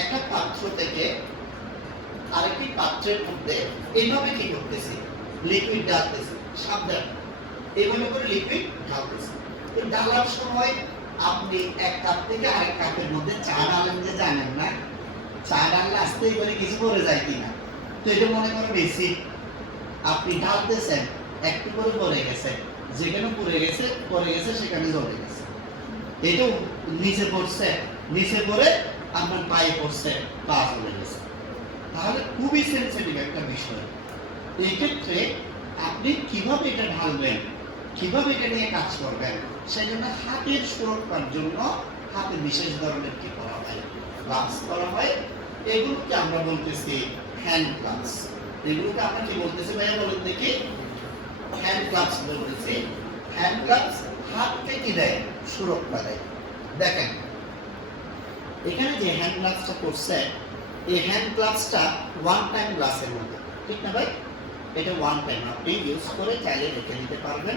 একটা পাত্র থেকে আরেকটি পাত্রের মধ্যে এইভাবে কি করতেছি? লিকুইড ঢালতেছি। সাবধান, এইভাবে করে লিকুইড ঢালতেছি। ঢালার সময় আপনি এক কাপ থেকে আরেক কাপের মধ্যে চা ঢালেন যে জানেন না, চা ঢাললে আস্তে করে কিছু পড়ে যায় কিনা। তো এটা মনে করেন বেশি আপনি ঢালতেছেন, একটু করে পড়ে গেছে, যেখানে পড়ে গেছে সেখানে জ্বলে গেছে। এটা নিচে পড়ছে, নিচে পড়ে আপনার পায়ে পড়ছে, পা জ্বলে গেছে। তাহলে খুবই সেন্সিটিভ একটা বিষয়। এই ক্ষেত্রে আপনি কিভাবে এটা ঢালবেন, কিভাবে এটা নিয়ে কাজ করবেন, সেই জন্য হাতের সুরক্ষার জন্য হাতে বিশেষ ধরনের কি করা হয়? গ্লাভস করা হয়। এগুলোকে আমরা বলতেছি হ্যান্ড গ্লাভস। এগুলোকে আমরা কি বলতেছি ভাইয়া বলেন দেখি? হ্যান্ড গ্লাভস বলতেছি। হ্যান্ড গ্লাভস হাতকে কি দেয়? সুরক্ষা দেয়। দেখেন এখানে যে হ্যান্ড গ্লাভসটা করছে, এই হ্যান্ড গ্লাভসটা ওয়ান টাইম গ্লাসের মধ্যে, ঠিক না ভাই? এটা ওয়ান টাইম আপনি ইউজ করে চাইলে রেখে দিতে পারবেন,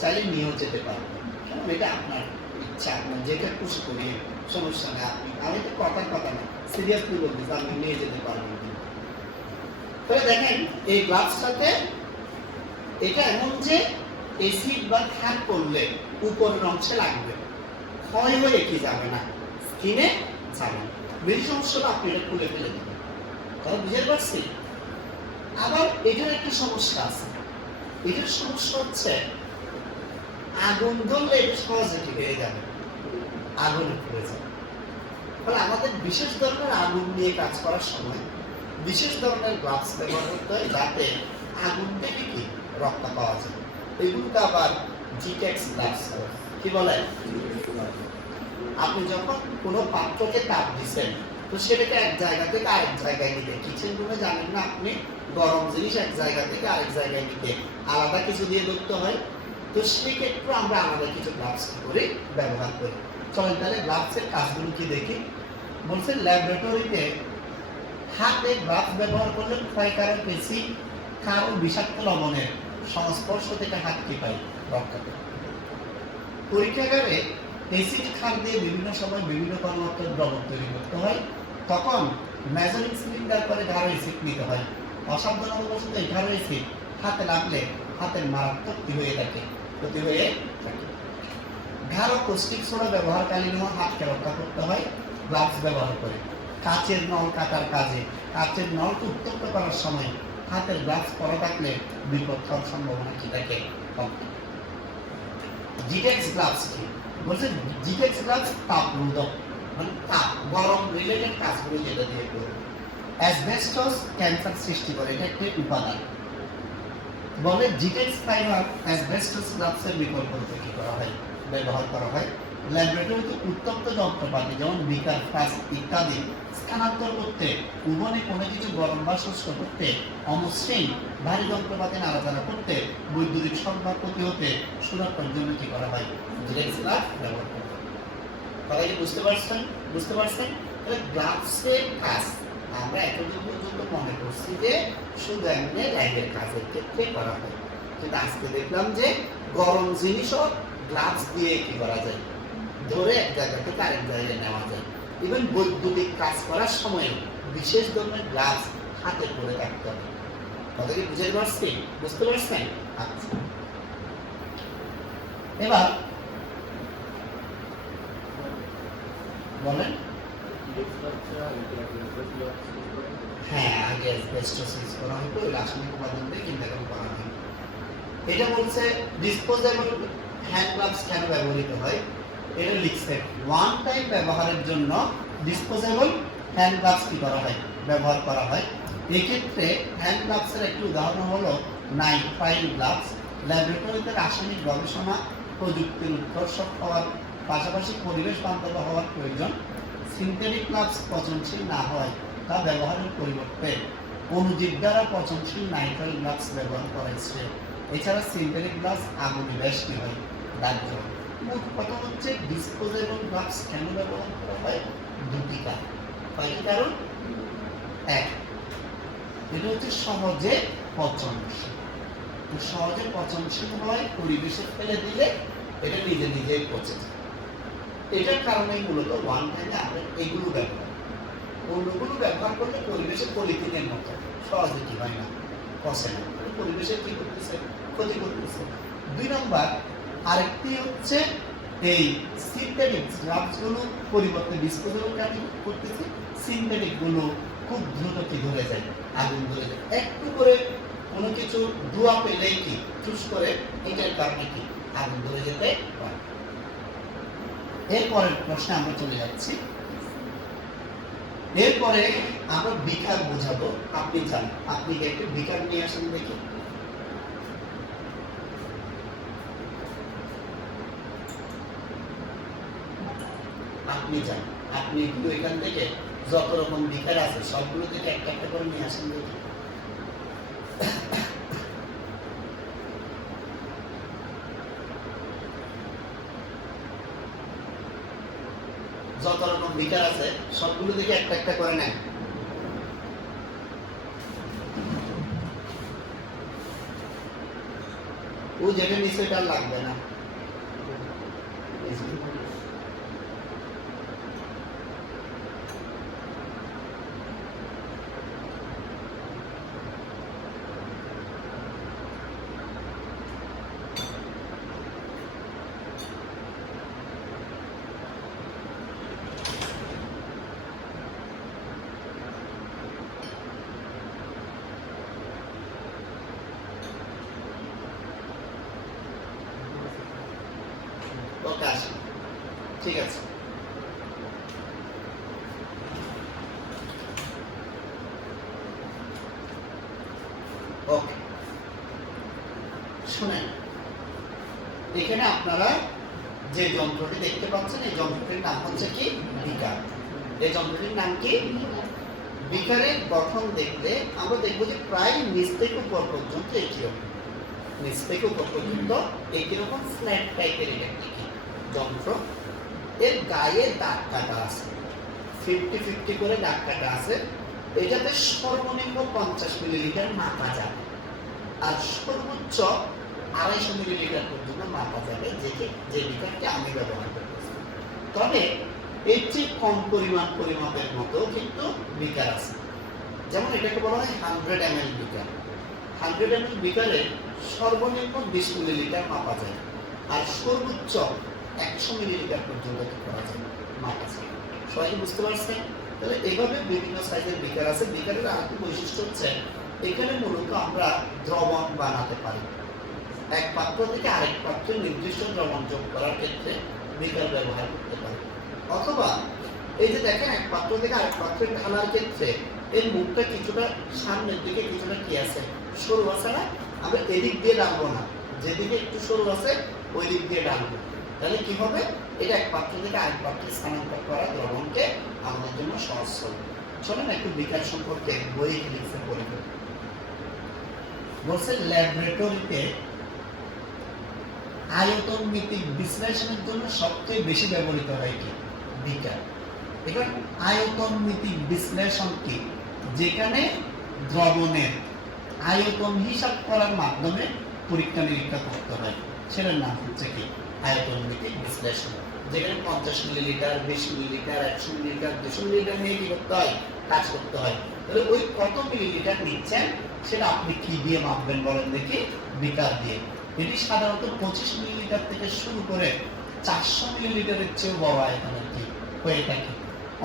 চাইলে নিয়েও যেতে পারবেন। এটা আপনার ইচ্ছা, আপনার যেটা খুশি করি, সমস্যা নেই। আমি তো কথার কথা না, সিরিয়াসলি বলতেছি, আপনি নিয়ে যেতে পারবেন। তাহলে দেখেন এই গ্লাভসটাতে এটা এমন যে এসিড বা ক্ষার করলে উপরের অংশে লাগবে, ক্ষয় হয়ে কি যাবে না, স্কিনে যাবে না। বেশি সমস্যা হলে আপনি এটা খুলে ফেলে দেবেন। তাহলে বুঝতে পারছি? আবার এটার একটা সমস্যা আছে। এটার সমস্যা হচ্ছে আগুন জ্বললে এটা সহজে ঠিক হয়ে যাবে, আগুনে পড়ে যাবে। ফলে আমাদের বিশেষ ধরনের আগুন নিয়ে কাজ করার সময় বিশেষ ধরনের গ্লাভস ব্যবহার করতে হয়, যাতে আগুন থেকে কি রক্ষা পাওয়া যায়। এগুলোকে আবার জিটেক্স গ্লাভস কি বলে? আপনি যখন কোনো পাত্রকে তাপ দিচ্ছেন, তো সেটাকে এক জায়গা থেকে আরেক জায়গায় নিতে, কিচেন রুমে জানেন না আপনি গরম জিনিস এক জায়গা থেকে আরেক জায়গায় নিতে আলাদা কিছু দিয়ে ধরতে হয়। তো সেই ক্ষেত্রে আমরা আলাদা কিছু গ্লাভস করে ব্যবহার করি। চলেন তাহলে গ্লাভসের কাজগুলো কি দেখি। বলছে ল্যাবরেটরিতে হাতে গ্লাভস ব্যবহার করলে ক্ষয়কারক বেশি কারো বিষাক্ত লবণের সংস্পর্শ থেকে হাত কি পাই রক্ষা করে। পরীক্ষাগারে এসিড ক্ষার দিয়ে বিভিন্ন সময় বিভিন্ন কর্মক্ষম দ্রবণ তৈরি করতে হয়, তখন মেজারিং সিলিন্ডার করে ধারো এসিড নিতে হয়। অসাবধানতাবশত এই ধারো এসিড হাতে লাগলে হাতের মারাত্মক ক্ষতি হয়ে থাকে। ধারক কস্টিক সোডা ব্যবহারকালীনও হাতকে রক্ষা করতে হয় গ্লাভস ব্যবহার করে। কাচের নল কাটার কাজে কাচের নলকে উত্তপ্ত করার সময় হাতের গ্লাভস পরা থাকলে বিপদ হওয়ার সম্ভাবনা কি থাকে? কম। জিটেক্স গ্লাভস কি বলছে? জিটেক্স গ্লাভস তাপ রোধক, মানে তাপ গরম রিলেটেড কাজগুলো যেটা দিয়ে করবে। অ্যাসবেস্টস ক্যান্সার সৃষ্টি করে, এটা একটি উপাদান। বলে জিটেক্স ফাইবার অ্যাসবেস্টস গ্লাভসের বিকল্প রূপে কি করা হয়? ব্যবহার করা হয়। ল্যাবরেটরিতে উত্তপ্ত যন্ত্রপাতি যেমন বিকার, ফ্লাস্ক ইত্যাদি স্থানান্তর করতে, উভনে কোনো কিছু গরম বা শুষ্ক করতে, অমসৃণ ভারী যন্ত্রপাতি নাড়াচাড়া করতে, বৈদ্যুতিক সংবাদ প্রতিহতে সুরক্ষার জন্য কি করা হয়? জিটেক্স গ্লাভস ব্যবহার করা হয়। কথা কি বুঝতে পারছেন? বুঝতে পারছেন? তাহলে গ্লাভসের কাজ আমরা এতদিন পর্যন্ত মনে করছি যে শুধু এমনি ল্যাবের কাজের ক্ষেত্রে করা হয়, কিন্তু আজকে দেখলাম যে গরম জিনিসও গ্লাভস দিয়ে কি করা যায়? ধরে এক জায়গা থেকে আরেক জায়গায় নেওয়া যায়। ইভেন বৈদ্যুতিক কাজ করার সময় বিশেষ ধরনের গ্লাভস হাতে পরে রাখতে হবে। কথা কি বুঝতে পারছি? বুঝতে পারছেন? আচ্ছা, এবার বলেন। হ্যাঁ, আগে অ্যাসবেস্টস ইউজ করা হতো, রাসায়নিক উপাদান দিয়ে, কিন্তু এখন করা হয়। এটা বলছে ডিসপোজেবল হ্যান্ড গ্লাভস কেন ব্যবহৃত হয়? এটা লিখছে ওয়ান টাইম ব্যবহারের জন্য ডিসপোজেবল হ্যান্ড গ্লাভস কি করা হয়? ব্যবহার করা হয়। এক্ষেত্রে হ্যান্ড গ্লাভসের একটি উদাহরণ হলো নাইট্রাইল গ্লাভস। ল্যাবরেটরিতে রাসায়নিক গবেষণা প্রযুক্তির উৎকর্ষক হওয়ার পাশাপাশি পরিবেশ বান্ধব হওয়ার প্রয়োজন। সিনথেটিক গ্লাভস পচনশীল না হয় তা ব্যবহারের পরিবর্তে অণুজীব দ্বারা পচনশীল নাইট্রাইল গ্লাভস ব্যবহার করা হয়েছে। এছাড়া সিনথেটিক গ্লাভস আগুনে বেশ কি হয়? দাহ্য হয়। মোট কথা হচ্ছে ডিসপোজেবল গ্লাভস কেন ব্যবহার করা হয়? দুটি কারণ। কয়টি কারণ? এক, এটা হচ্ছে সহজে পচনশীল। সহজে পচনশীল হয়, পরিবেশে ফেলে দিলে এটা নিজে নিজেই পচে যায়। এটার কারণেই মূলত ওয়ান টাইমে আমরা এগুলো ব্যবহার করি। অন্যগুলো ব্যবহার করলে পরিবেশে পলিথিনের মতো সহজে কি হয় না? পচে না, পরিবেশে কি করতেছে? ক্ষতি করতেছে। দুই নম্বর, আরেকটি হচ্ছে এই সিনথেটিক গ্লাভসগুলো পরিবর্তে ডিসপোজেবল কাজ করতেছে। সিনথেটিক গুলো খুব দ্রুত কি ধরে যায়? আগুন ধরে যায়। একটু করে কোনো কিছু ধোঁয়া পেলেই কি চুস করে, এটার কারণে কি আগুন ধরে যেতে পারে। এরপরের প্রশ্নে আমরা চলে যাচ্ছি। এরপরে আমরা বিকার বোঝাবো। আপনি যান, আপনি একটু বিকার নিয়ে আসেন দেখি। আপনি যান, আপনি একটু এখান থেকে যত রকম বিকার আছে সবগুলো থেকে একটা একটা করে নিয়ে আসেন দেখি। যত রকম বিকার আছে সবগুলো থেকে একটা একটা করে নেন। ও যেটা নিচে এটা লাগবে না। ঠিক আছে, ওকে। শুনেন, এখানে আপনারা যে যন্ত্রটি দেখতে পাচ্ছেন এই যন্ত্রটির নাম হচ্ছে কি? বিকার। এই যন্ত্রটির নাম কি? বিকারের গঠন দেখলে আমরা দেখবো যে প্রায় নিচ থেকে উপর পর্যন্ত একই রকম, নিচ থেকে উপর পর্যন্ত একই রকম ফ্ল্যাট টাইপের একটি যন্ত্র। এর গায়ে দাগ কাটা আছে, 50-50 করে দাগ কাটা আছে। এটাতে সর্বনিম্ন 50 মিলিলিটার মাপা যাবে, আর সর্বোচ্চ 250 মিলিলিটার পর্যন্ত মাপা যাবে, যে বিকারটি আমি ব্যবহার করতেছি। তবে এর চেয়ে কম পরিমাপের মতো কিন্তু বিকার আছে। যেমন এটাকে বলা হয় 100 ml বিকার। 100 ml বিকারে সর্বনিম্ন 20 মিলিলিটার মাপা যায়, আর সর্বোচ্চ 100 মিলিলিটার পর্যন্ত করা যায় মাপ আছে। সবাই বুঝতে পারছেন? তাহলে এইভাবে বিভিন্ন সাইজের বিকার আছে। বিকারের আরেকটি বৈশিষ্ট্য হচ্ছে এখানে মূলত আমরা দ্রবণ বানাতে পারি। এক পাত্র থেকে আরেক পাত্রে নির্দিষ্ট দ্রবণ যোগ করার ক্ষেত্রে বিকার ব্যবহার করতে পারি। অথবা এই যে দেখেন এক পাত্র থেকে আরেক পাত্রে ঢালার ক্ষেত্রে এর মুখটা কিছুটা সামনের দিকে কিছুটা কি আছে, সরু আছে না? আমরা এদিক দিয়ে ডালবো না, যেদিকে একটু সরু আছে ওই দিক দিয়ে ডালবো। তাহলে কি হবে? এটা এক পাত্র থেকে আরেক পাত্রে স্থানান্তর করা দ্রবণকে আমাদের জন্য সহজ হবে। চলেন একটু বিকার সম্পর্কে বই লিখে পড়ে ফেলি। বলছে ল্যাবরেটরিতে আয়তনমিতিক বিশ্লেষণের জন্য সবচেয়ে বেশি ব্যবহৃত হয় কি? বিকার। এবার আয়তনমিতিক বিশ্লেষণ কি? যেখানে দ্রবণের আয়তন হিসাব করার মাধ্যমে পরীক্ষা নিরীক্ষা করতে হয়, সেটার নাম হচ্ছে কি? আয়তনমিতিক বিশ্লেষণ। যেখানে 50 মিলিলিটার, 20 মিলিলিটার, 100 মিলিলিটার, 200 মিলিলিটার নিয়ে কি করতে হয়? কাজ করতে হয়। তাহলে ওই কত মিলিলিটার নিচ্ছেন সেটা আপনি কি দিয়ে মাপবেন বলেন দেখি? বিকার দিয়ে। এটি সাধারণত 25 মিলিলিটার থেকে শুরু করে 400 মিলিলিটারের চেয়েও বড় আয়তনের কি হয়ে থাকে।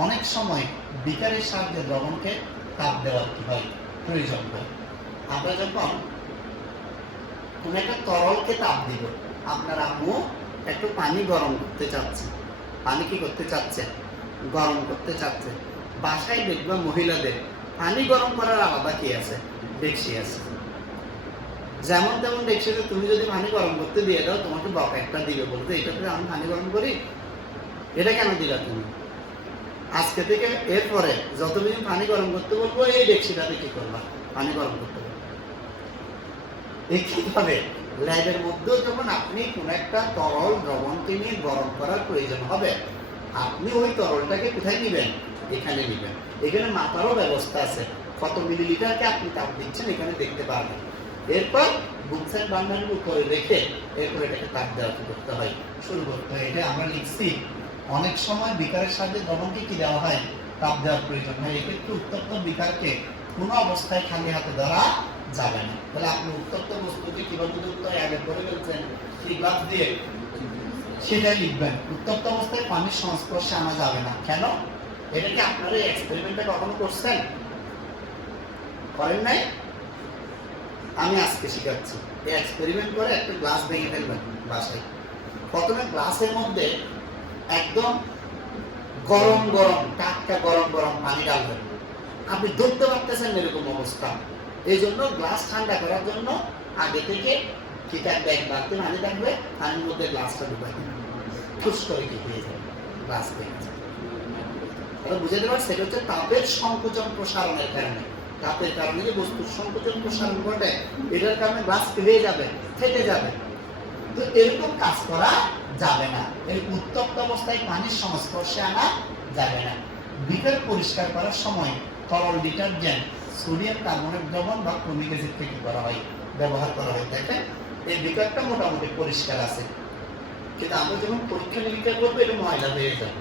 অনেক সময় বিকারের সাহায্যে দ্রবণকে তাপ দেওয়ার কি হয়? প্রয়োজন হয়। আমরা যখন কোন একটা তরলকে তাপ দিব, আপনার আম্মু একটু পানি গরম করতে চাচ্ছে, পানি কি করতে চাচ্ছে? গরম করতে চাচ্ছে। বাসায় দেখবা মহিলাদের পানি গরম করার আলাদা কি আছে? ডেকচি আছে। যেমন তেমন ডেকচিতে তুমি যদি পানি গরম করতে দিয়ে দাও, তোমাকে বকা একটা দিবে, বলতে এটাতে আমি পানি গরম করি, এটা কেন দিলা তুমি? আজকে থেকে এরপরে যতদিন পানি গরম করতে বলবো এই ডেকচিটাতে কি করবা? পানি গরম করতে বলবো। একইভাবে ল্যাবের মধ্যেও যখন আপনি কোন একটা তরল দ্রবণকে নিয়ে গরম করার প্রয়োজন হবে, আপনি ওই তরলটাকে কোথায় নিবেন? এখানে নিবেন। এখানে মাপারও ব্যবস্থা আছে, কত মিলিলিটারকে আপনি তাপ দিচ্ছেন এখানে দেখতে পারবেন। এরপর বুকসেন বান্ডারের উপরে রেখে এরপর এটাকে তাপ দেওয়া করতে হয়, শুরু করতে হয়। এটা আমরা লিখছি। অনেক সময় বিকারের সাথে দ্রবণকে কি দেওয়া হয়? তাপ দেওয়ার প্রয়োজন হয়। এক্ষেত্রে উত্তপ্ত বিকারকে কোনো অবস্থায় খালি হাতে ধরা যাবে না। তাহলে আপনি উত্তপ্ত বস্তুকে কিভাবে যুক্ত হয় আগে করে ফেলছেন কি গ্লাস দিয়ে, সেটাই লিখবেন। উত্তপ্ত অবস্থায় পানির সংস্পর্শে আনা যাবে না। কেন? এটা কি আপনারা এই এক্সপেরিমেন্টটা কখনো করছেন? করেন নাই? আমি আজকে শিখাচ্ছি। এই এক্সপেরিমেন্ট করে একটা গ্লাস ভেঙে ফেলবেন বাসায়। প্রথমে গ্লাসের মধ্যে একদম গরম গরম টাটকা গরম গরম পানি ডালবেন। আপনি ধরতে পারতেছেন এরকম অবস্থা। এই জন্য গ্লাস ঠান্ডা করার জন্য আগে থেকে কি থাকবে? এক বালতি পানি থাকবে, পানির মধ্যে গ্লাসটা ঢুকাই ঠুস করে কি হয়ে যাবে? গ্লাস ভেঙে যাবে। তাহলে বুঝতে পারছি সেটা হচ্ছে তাপের সংকোচন প্রসারণের কারণে। তাপের কারণে যে বস্তুর সংকোচন প্রসারণ ঘটে, এটার কারণে গ্লাস হয়ে যাবে, ফেটে যাবে। তো এরকম কাজ করা যাবে না। এই উত্তপ্ত অবস্থায় পানির সংস্পর্শে আনা যাবে না। বিকার পরিষ্কার করার সময় তরল ডিটারজেন্ট, সোডিয়াম কার্বনেট দ্রবণ বা ক্রোমিক অ্যাসিড থেকে ব্যবহার করা হয়। দেখেন এই বিকারটা মোটামুটি পরিষ্কার আছে, কিন্তু আমরা যখন পরীক্ষা নিরীক্ষা করবো এটা ময়লা হয়ে যাবে।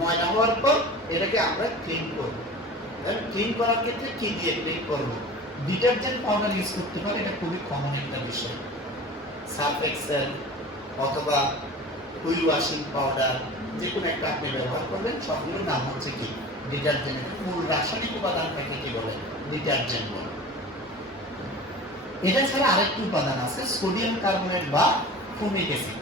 ময়লা হওয়ার পর এটাকে আমরা ক্লিন করবো। ক্লিন করার ক্ষেত্রে কি দিয়ে ক্লিন করবো? ডিটারজেন্ট পাউডার ইউজ করতে পারে, এটা খুবই কমন একটা বিষয়। সার্ফ এক্সেল অথবা হুইল ওয়াশিং পাউডার যে কোনো একটা আপনি ব্যবহার করবেন, সবগুলোর নাম হচ্ছে কি? ডিটারজেন্ট। মূল রাসায়নিক উপাদানটাকে কি বলে? ডিটারজেন্ট বলে। এটা ছাড়া আরেকটি উপাদান আছে, সোডিয়াম কার্বনেট বা ক্রোমিক অ্যাসিড।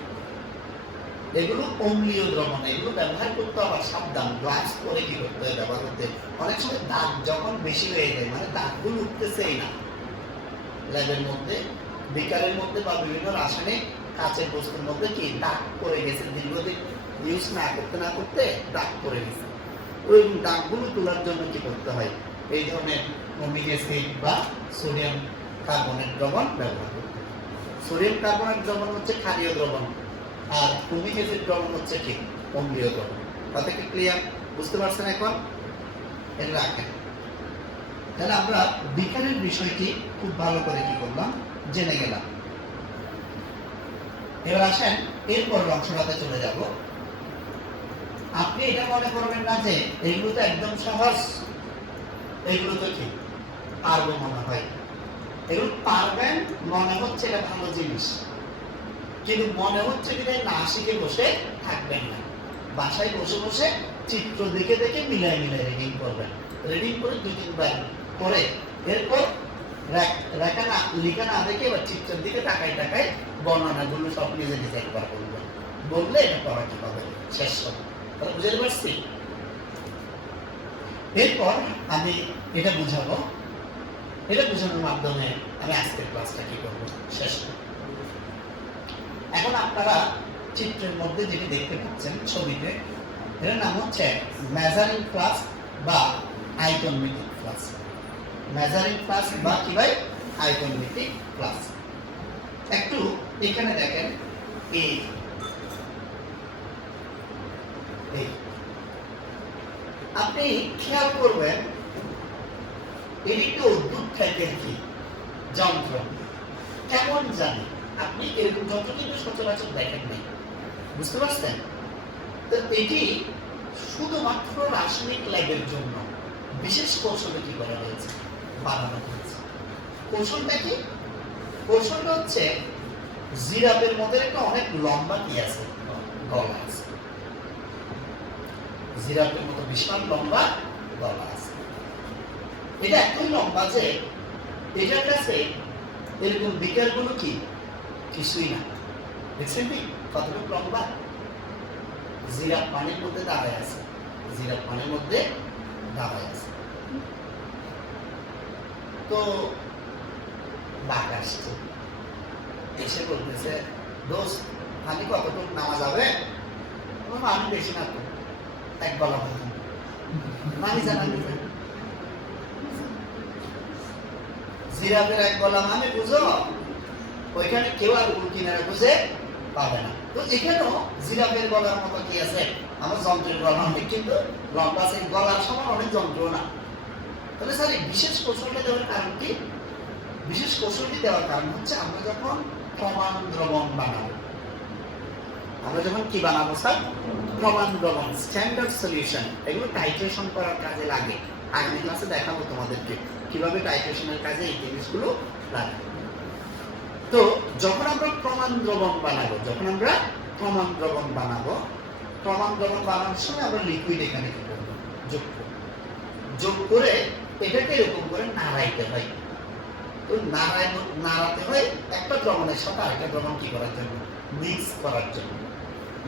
এগুলো অম্লীয় দ্রবণ, এগুলো ব্যবহার করতে আবার সাবধান, গ্লাস করে কি করতে হয় ব্যবহার করতে। অনেক সময় দাগ যখন বেশি হয়ে যায়, মানে দাগগুলো উঠতেছেই না, ল্যাবের মধ্যে বিকারের মধ্যে বা বিভিন্ন রাসায়নিক কাঁচের বস্তুর মধ্যে কি দাগ পড়ে গেছে, দীর্ঘদিন ইউজ না করতে দাগ পড়ে গেছে। ওই দাগগুলো তোলার জন্য কি করতে হয়? এই ধরনের ক্রোমিক অ্যাসিড বা সোডিয়াম কার্বনেট দ্রবণ ব্যবহার করতে হয়। সোডিয়াম কার্বনেট দ্রবণ হচ্ছে ক্ষারীয় দ্রবণ, আর ক্রোমিক অ্যাসিড দ্রবণ হচ্ছে কি? অম্লীয় দ্রবণ। কথা কি ক্লিয়ার? বুঝতে পারছেন এখন? এটা রাখেন। তাহলে আমরা বিকারের বিষয়টি খুব ভালো করে কি করলাম? জেনে গেলাম। এবার আসেন এরপর অংশটাতে চলে যাব। আপনি এটা মনে করবেন না যে এইগুলো তো একদম সহজ, এইগুলো তো ঠিক পারবো মনে হয়। এগুলো পারবেন মনে হচ্ছে এটা ভালো জিনিস, কিন্তু মনে হচ্ছে কি না শিখে বসে থাকবেন না, বাসায় বসে বসে চিত্র দেখে দেখে মিলাই মিলাই রিডিং করবেন। রিডিং করে 2-3 বার করে এরপর লেখা না দেখে এবার চিত্রের দিকে তাকায় তাকায় বর্ণনাগুলো সব নিজে নিজে একবার বলবেন, বললে এটা পড়া কি হবে শেষ হবে। বুঝতে পারছি? এরপর আমি এটা বুঝাবো, এটা বোঝানোর মাধ্যমে আমি আজকের ক্লাসটা কি করবো শেষ করব। এখন আপনারা চিত্রের মধ্যে যেটি দেখতে পাচ্ছেন ছবিতে, এর নাম হচ্ছে মেজারিং ক্লাস বা আইকনমেটিক ক্লাস। মেজারিং ক্লাস বা কি ভাই আইকনমেটিক ক্লাস। একটু এখানে দেখেন, এই আপনি খেয়াল করবেন এটি একটু অদ্ভুত টাইপের কি যন্ত্র, কেমন জানি আপনি এরকম যন্ত্র কিন্তু সচরাচর দেখেন নাই, বুঝতে পারছেন? তো এটি শুধুমাত্র রাসায়নিক ল্যাবের জন্য বিশেষ কৌশলে কি করা হয়েছে, বানানো হয়েছে। কৌশলটা কি? কৌশলটা হচ্ছে জিরাফের মধ্যে একটা অনেক লম্বা কি আছে, গলা আছে। জিরাফের মতো বিশাল লম্বা গলা আছে। এটা এতই লম্বা যে এটার কাছে এরকম বিকারগুলো কি কিছুই না। দেখছেন কি কতটুকু লম্বা? জিরাফ পানির মধ্যে দাঁড়ায় আছে, জিরাফ পানির মধ্যে দাঁড়ায় আছে। তো বাঘ আসছে, এসে বলতেছে দোস্ত পানি কতটুকু নামা যাবে? পানি বেশি না তো, এক গলা পানি জানা জিরাফের এক গলা মানে বুঝো, ওইখানে কেউ আর কিনারে বুঝে পাবে না। তো এখানেও জিরাফের গলার মতো কি আছে, আমার যন্ত্রের গলা অনেক কিন্তু লম্বা আছে, গলার সমান অনেক যন্ত্র না। তাহলে স্যার এই বিশেষ কৌশলটা দেওয়ার কারণ কি? বিশেষ কৌশলটি দেওয়ার কারণ হচ্ছে আমরা যখন প্রমাণ দ্রবণ বানাবো, আমরা যখন কি বানাবো স্যার? প্রমাণ দ্রবণ, স্ট্যান্ডার্ড সলিউশন, এগুলো টাইট্রেশন করার কাজে লাগে। আগামী ক্লাসে দেখাবো তোমাদেরকে কিভাবে টাইট্রেশনের কাজে এই জিনিসগুলো লাগে। তো যখন আমরা প্রমাণ দ্রবণ বানাবো, প্রমাণ দ্রবণ বানানোর সময় আমরা লিকুইড এখানে কি করবো? যোগ করে এটাকে এরকম করে নাড়াইতে হয়। তো নাড়াতে হয় একটা দ্রবণের সাথে আরেকটা দ্রবণ কি করার জন্য? মিক্স করার জন্য।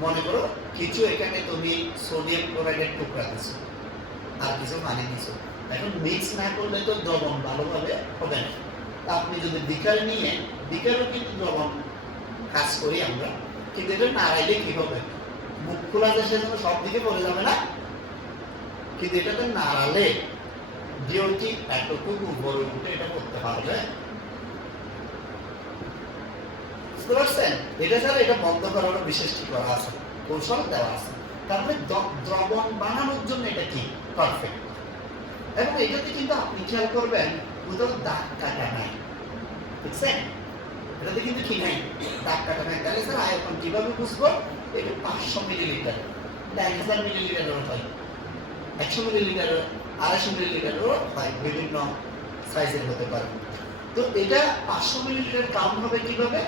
মনে করো কিছু এখানে তুমি সোডিয়াম ক্লোরাইডের টুকরা দিছো আর কিছু পানি দিছো, এখন মিক্স না করলে তো দ্রবণ ভালোভাবে হবে না। আপনি যদি বিকার নিয়ে, বিকারও কিন্তু দ্রবণ কাজ করি আমরা, কিন্তু এটা নাড়াইলে কি হবে? মুখ খোলা যে সেজন্য সব দিকে পড়ে যাবে না, কিন্তু এটাতে নাড়ালে ডিওটি এতটুকু উপরে উঠে এটা করতে পারবে। বুঝতে পারছেন? এটা ছাড়া এটা বন্ধ করার বিশেষ কি করা আছে, কৌশল দেওয়া আছে। তারপরে দ্রবণ বানানোর জন্য এটা কি পারফেক্ট। এবং এটাতে কিন্তু আপনি খেয়াল করবেন কোথাও দাগ কাটা নাই, বুঝছেন? এটাতে কিন্তু কি নাই, দাগ কাটা নাই। তাহলে স্যার আয়তন কিভাবে বুঝবো? এটা 500 মিলিলিটার, 1000 মিলিলিটারেরও হয়, 100 মিলিলিটার, 250 মিলিলিটারেরও হয়, বিভিন্ন সাইজের হতে পারে। তো এটা 500 মিলিলিটার কাউন্ট হবে কিভাবে?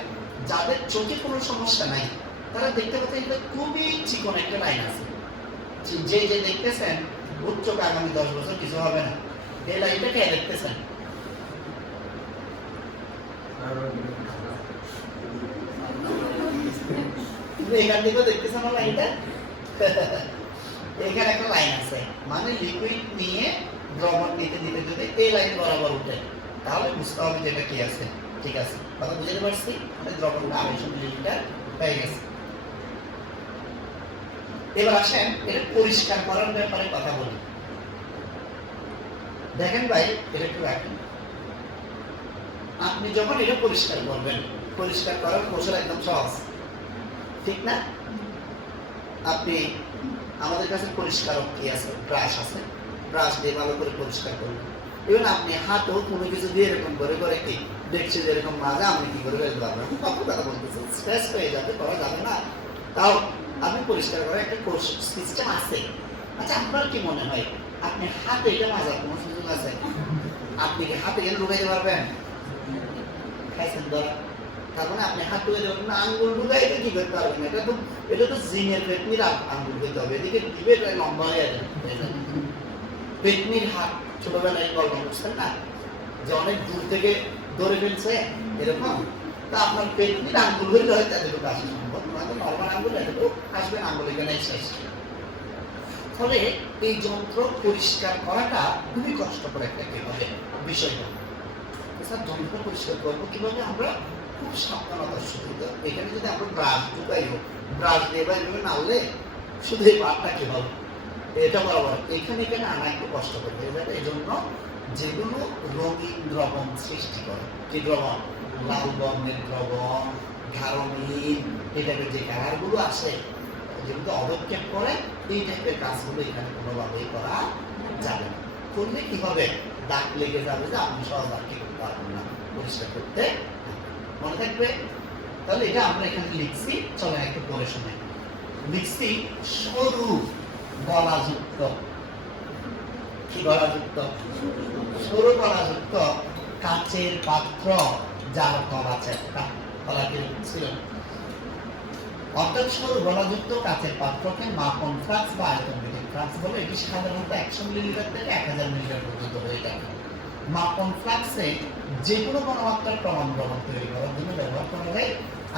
যাদের চোখে কোনো সমস্যা নাই তারা দেখতে পাচ্ছেন এটা খুবই চিকন একটা লাইন আছে, যে যে দেখতেছেন উচ্চ আগামী 10 বছর কিছু হবে না, এই লাইনটা কে দেখতেছেন? এখান থেকেও দেখতেছেন লাইনটা, এখানে একটা লাইন আছে, মানে লিকুইড নিয়ে দ্রবণ নিতে নিতে যদি এই লাইন বরাবর উঠে তাহলে বুঝতে হবে যে এটা কি আছে, ঠিক আছে। কথা বুঝতে পারছি? মানে দ্রবণটা 250 মিলিলিটার হয়ে গেছে। এবার আসেন এটা পরিষ্কার করার ব্যাপারে কথা বলি। দেখেন ভাই, এটা একটু রাখেন। আপনি যখন এটা পরিষ্কার করবেন, পরিষ্কার করার কৌশল একদম সহজ, ঠিক না? আপনি আমাদের কাছে পরিষ্কারক কি আছে, ব্রাশ আছে, ব্রাশ দিয়ে ভালো করে পরিষ্কার করবেন। এবং আপনি হাতও কোনো কিছু দিয়ে এরকম করে করে কি দেখছি যেরকম মাজা আপনি কি করে ফেলতে পারবেন, কত কথা বলতেছেন, স্ট্রেস হয়ে যাবে, করা যাবে না। তাও আপনি পরিষ্কার করার একটা সিস্টেম আছে। আচ্ছা আপনার কি মনে হয় আপনি হাতে এটা মাজার কোনো সুযোগ আছে? আপনি কি হাতে এখানে ঢুকাইতে পারবেন? খাইছেন ধরা তার মানে আপনি হাত তুলে দেবেন না, আঙ্গুল ঢুকাইতে কি করতে পারবেন না, এটা তো জিনের পেটনির আঙ্গুল হইতে হবে, এদিকে দিবে এটা লম্বা হয়ে যাবে। পেটনির হাত ছোটবেলায় কল্পনা করছেন না যে অনেক দূর থেকে ধরে ফেলছে এরকম, তা আপনার পেটনির আঙ্গুল হইলে হয়তো এতটুকু আসা সম্ভব নয়তো নর্মাল আঙ্গুল এতটুকু আসবেন, আঙ্গুল এখানে শেষ। ফলে এই যন্ত্র পরিষ্কার করাটা খুবই কষ্টকর একটা কিভাবে বিষয়। স্যার যন্ত্র পরিষ্কার করবো কিভাবে? আমরা খুব সাবধানতার সাথে, এখানে যদি আমরা ব্রাশ ঢুকাইও, ব্রাশ দিয়ে বা এভাবে নাড়লে শুধু এই পাটটা কি হবে, এটা বরাবর এখানে এখানে আনা একটু কষ্টকর হয়ে যাবে। এই জন্য যেগুলো রঙিন দ্রবণ সৃষ্টি করে, কি দ্রবণ? লাল বর্ণের দ্রবণ, গাঢ়নীল, এই টাইপের যে কালারগুলো আসে, যেগুলো অবক্ষেপ করে, এই টাইপের কাজগুলো এখানে কোনোভাবেই করা যাবে না। করলে কি হবে? দাগ লেগে যাবে, যে আপনি সহজ আর কি করতে পারবেন না, পরিষ্কার করতে। মনে থাকবে? তাহলে এটা আমরা এখানে লিখছি, চলো একটু পরে শুনে লিখছি। সরু গলাযুক্ত, কি গলাযুক্ত? সরু গলাযুক্ত কাচের পাত্র যার গলা চ্যাপ্টা, গলা কি ছিল? অর্থাৎ সরু গলাযুক্ত কাচের পাত্রকে মাপন ফ্লাক্স বা আয়তনভিত্তিক ফ্লাক্স বলে। এটি সাধারণত 100 মিলিলিটার থেকে 1000 মিলিলিটার পর্যন্ত হয়ে থাকে। মাপন ফ্লাক্সে যে কোনো গণমাত্রার প্রমাণ দ্রবণ তৈরি করার জন্য ব্যবহার করা যায়।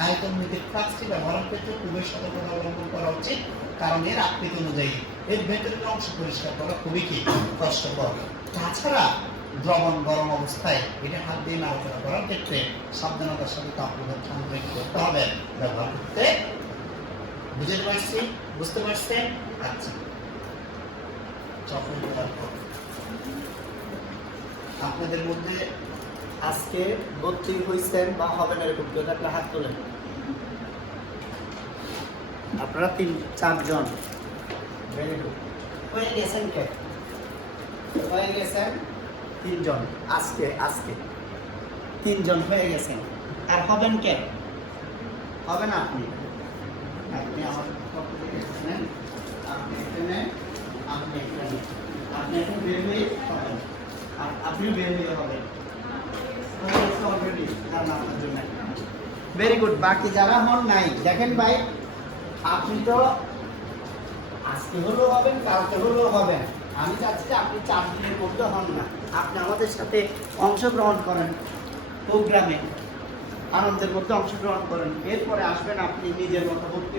আয়তন ভিত্তিক ফ্লাক্সটি ব্যবহারের ক্ষেত্রে খুবই সতর্কতা অবলম্বন করা উচিত, কারণ এর আকৃতি অনুযায়ী এর ভেতরের অংশ পরিষ্কার করা খুবই কি কষ্টকর। তাছাড়া দ্রবণ গরম অবস্থায় এটা হাত দিয়ে নাড়াচাড়া করার ক্ষেত্রে সাবধানতার সাথে তাপমাত্রা সংরক্ষণ করতে হবে ব্যবহার করতে। বুঝতে পারছি? বুঝতে পারছেন? আচ্ছা, আপনাদের মধ্যে আজকে ভর্তি হয়েছেন বা হবেন এরকম কেউ থাকলে হাত তোলেন। আপনারা 3-4 জন হয়ে গেছেন। কে হয়ে গেছেন? 3 জন। আজকে 3 জন হয়ে গেছেন। আর হবেন কে? হবে না আপনি আমার পক্ষ থেকে এসেছেন, আপনি এখানে, আপনি এখানে, আপনি এখন বের হয়ে হবেন, আপনিও বের হয়ে হবেন। Very good. বাকি যারা হন নাই, দেখেন ভাই, আপনি তো আজকে হলেও হবেন, কালকে হলেও হবেন। আমি চাচ্ছি যে আপনি 4 দিনের মধ্যে হন না, আপনি আমাদের সাথে অংশগ্রহণ করেন, প্রোগ্রামে আনন্দের মধ্যে অংশগ্রহণ করেন, এরপরে আসবেন আপনি নিজের মতো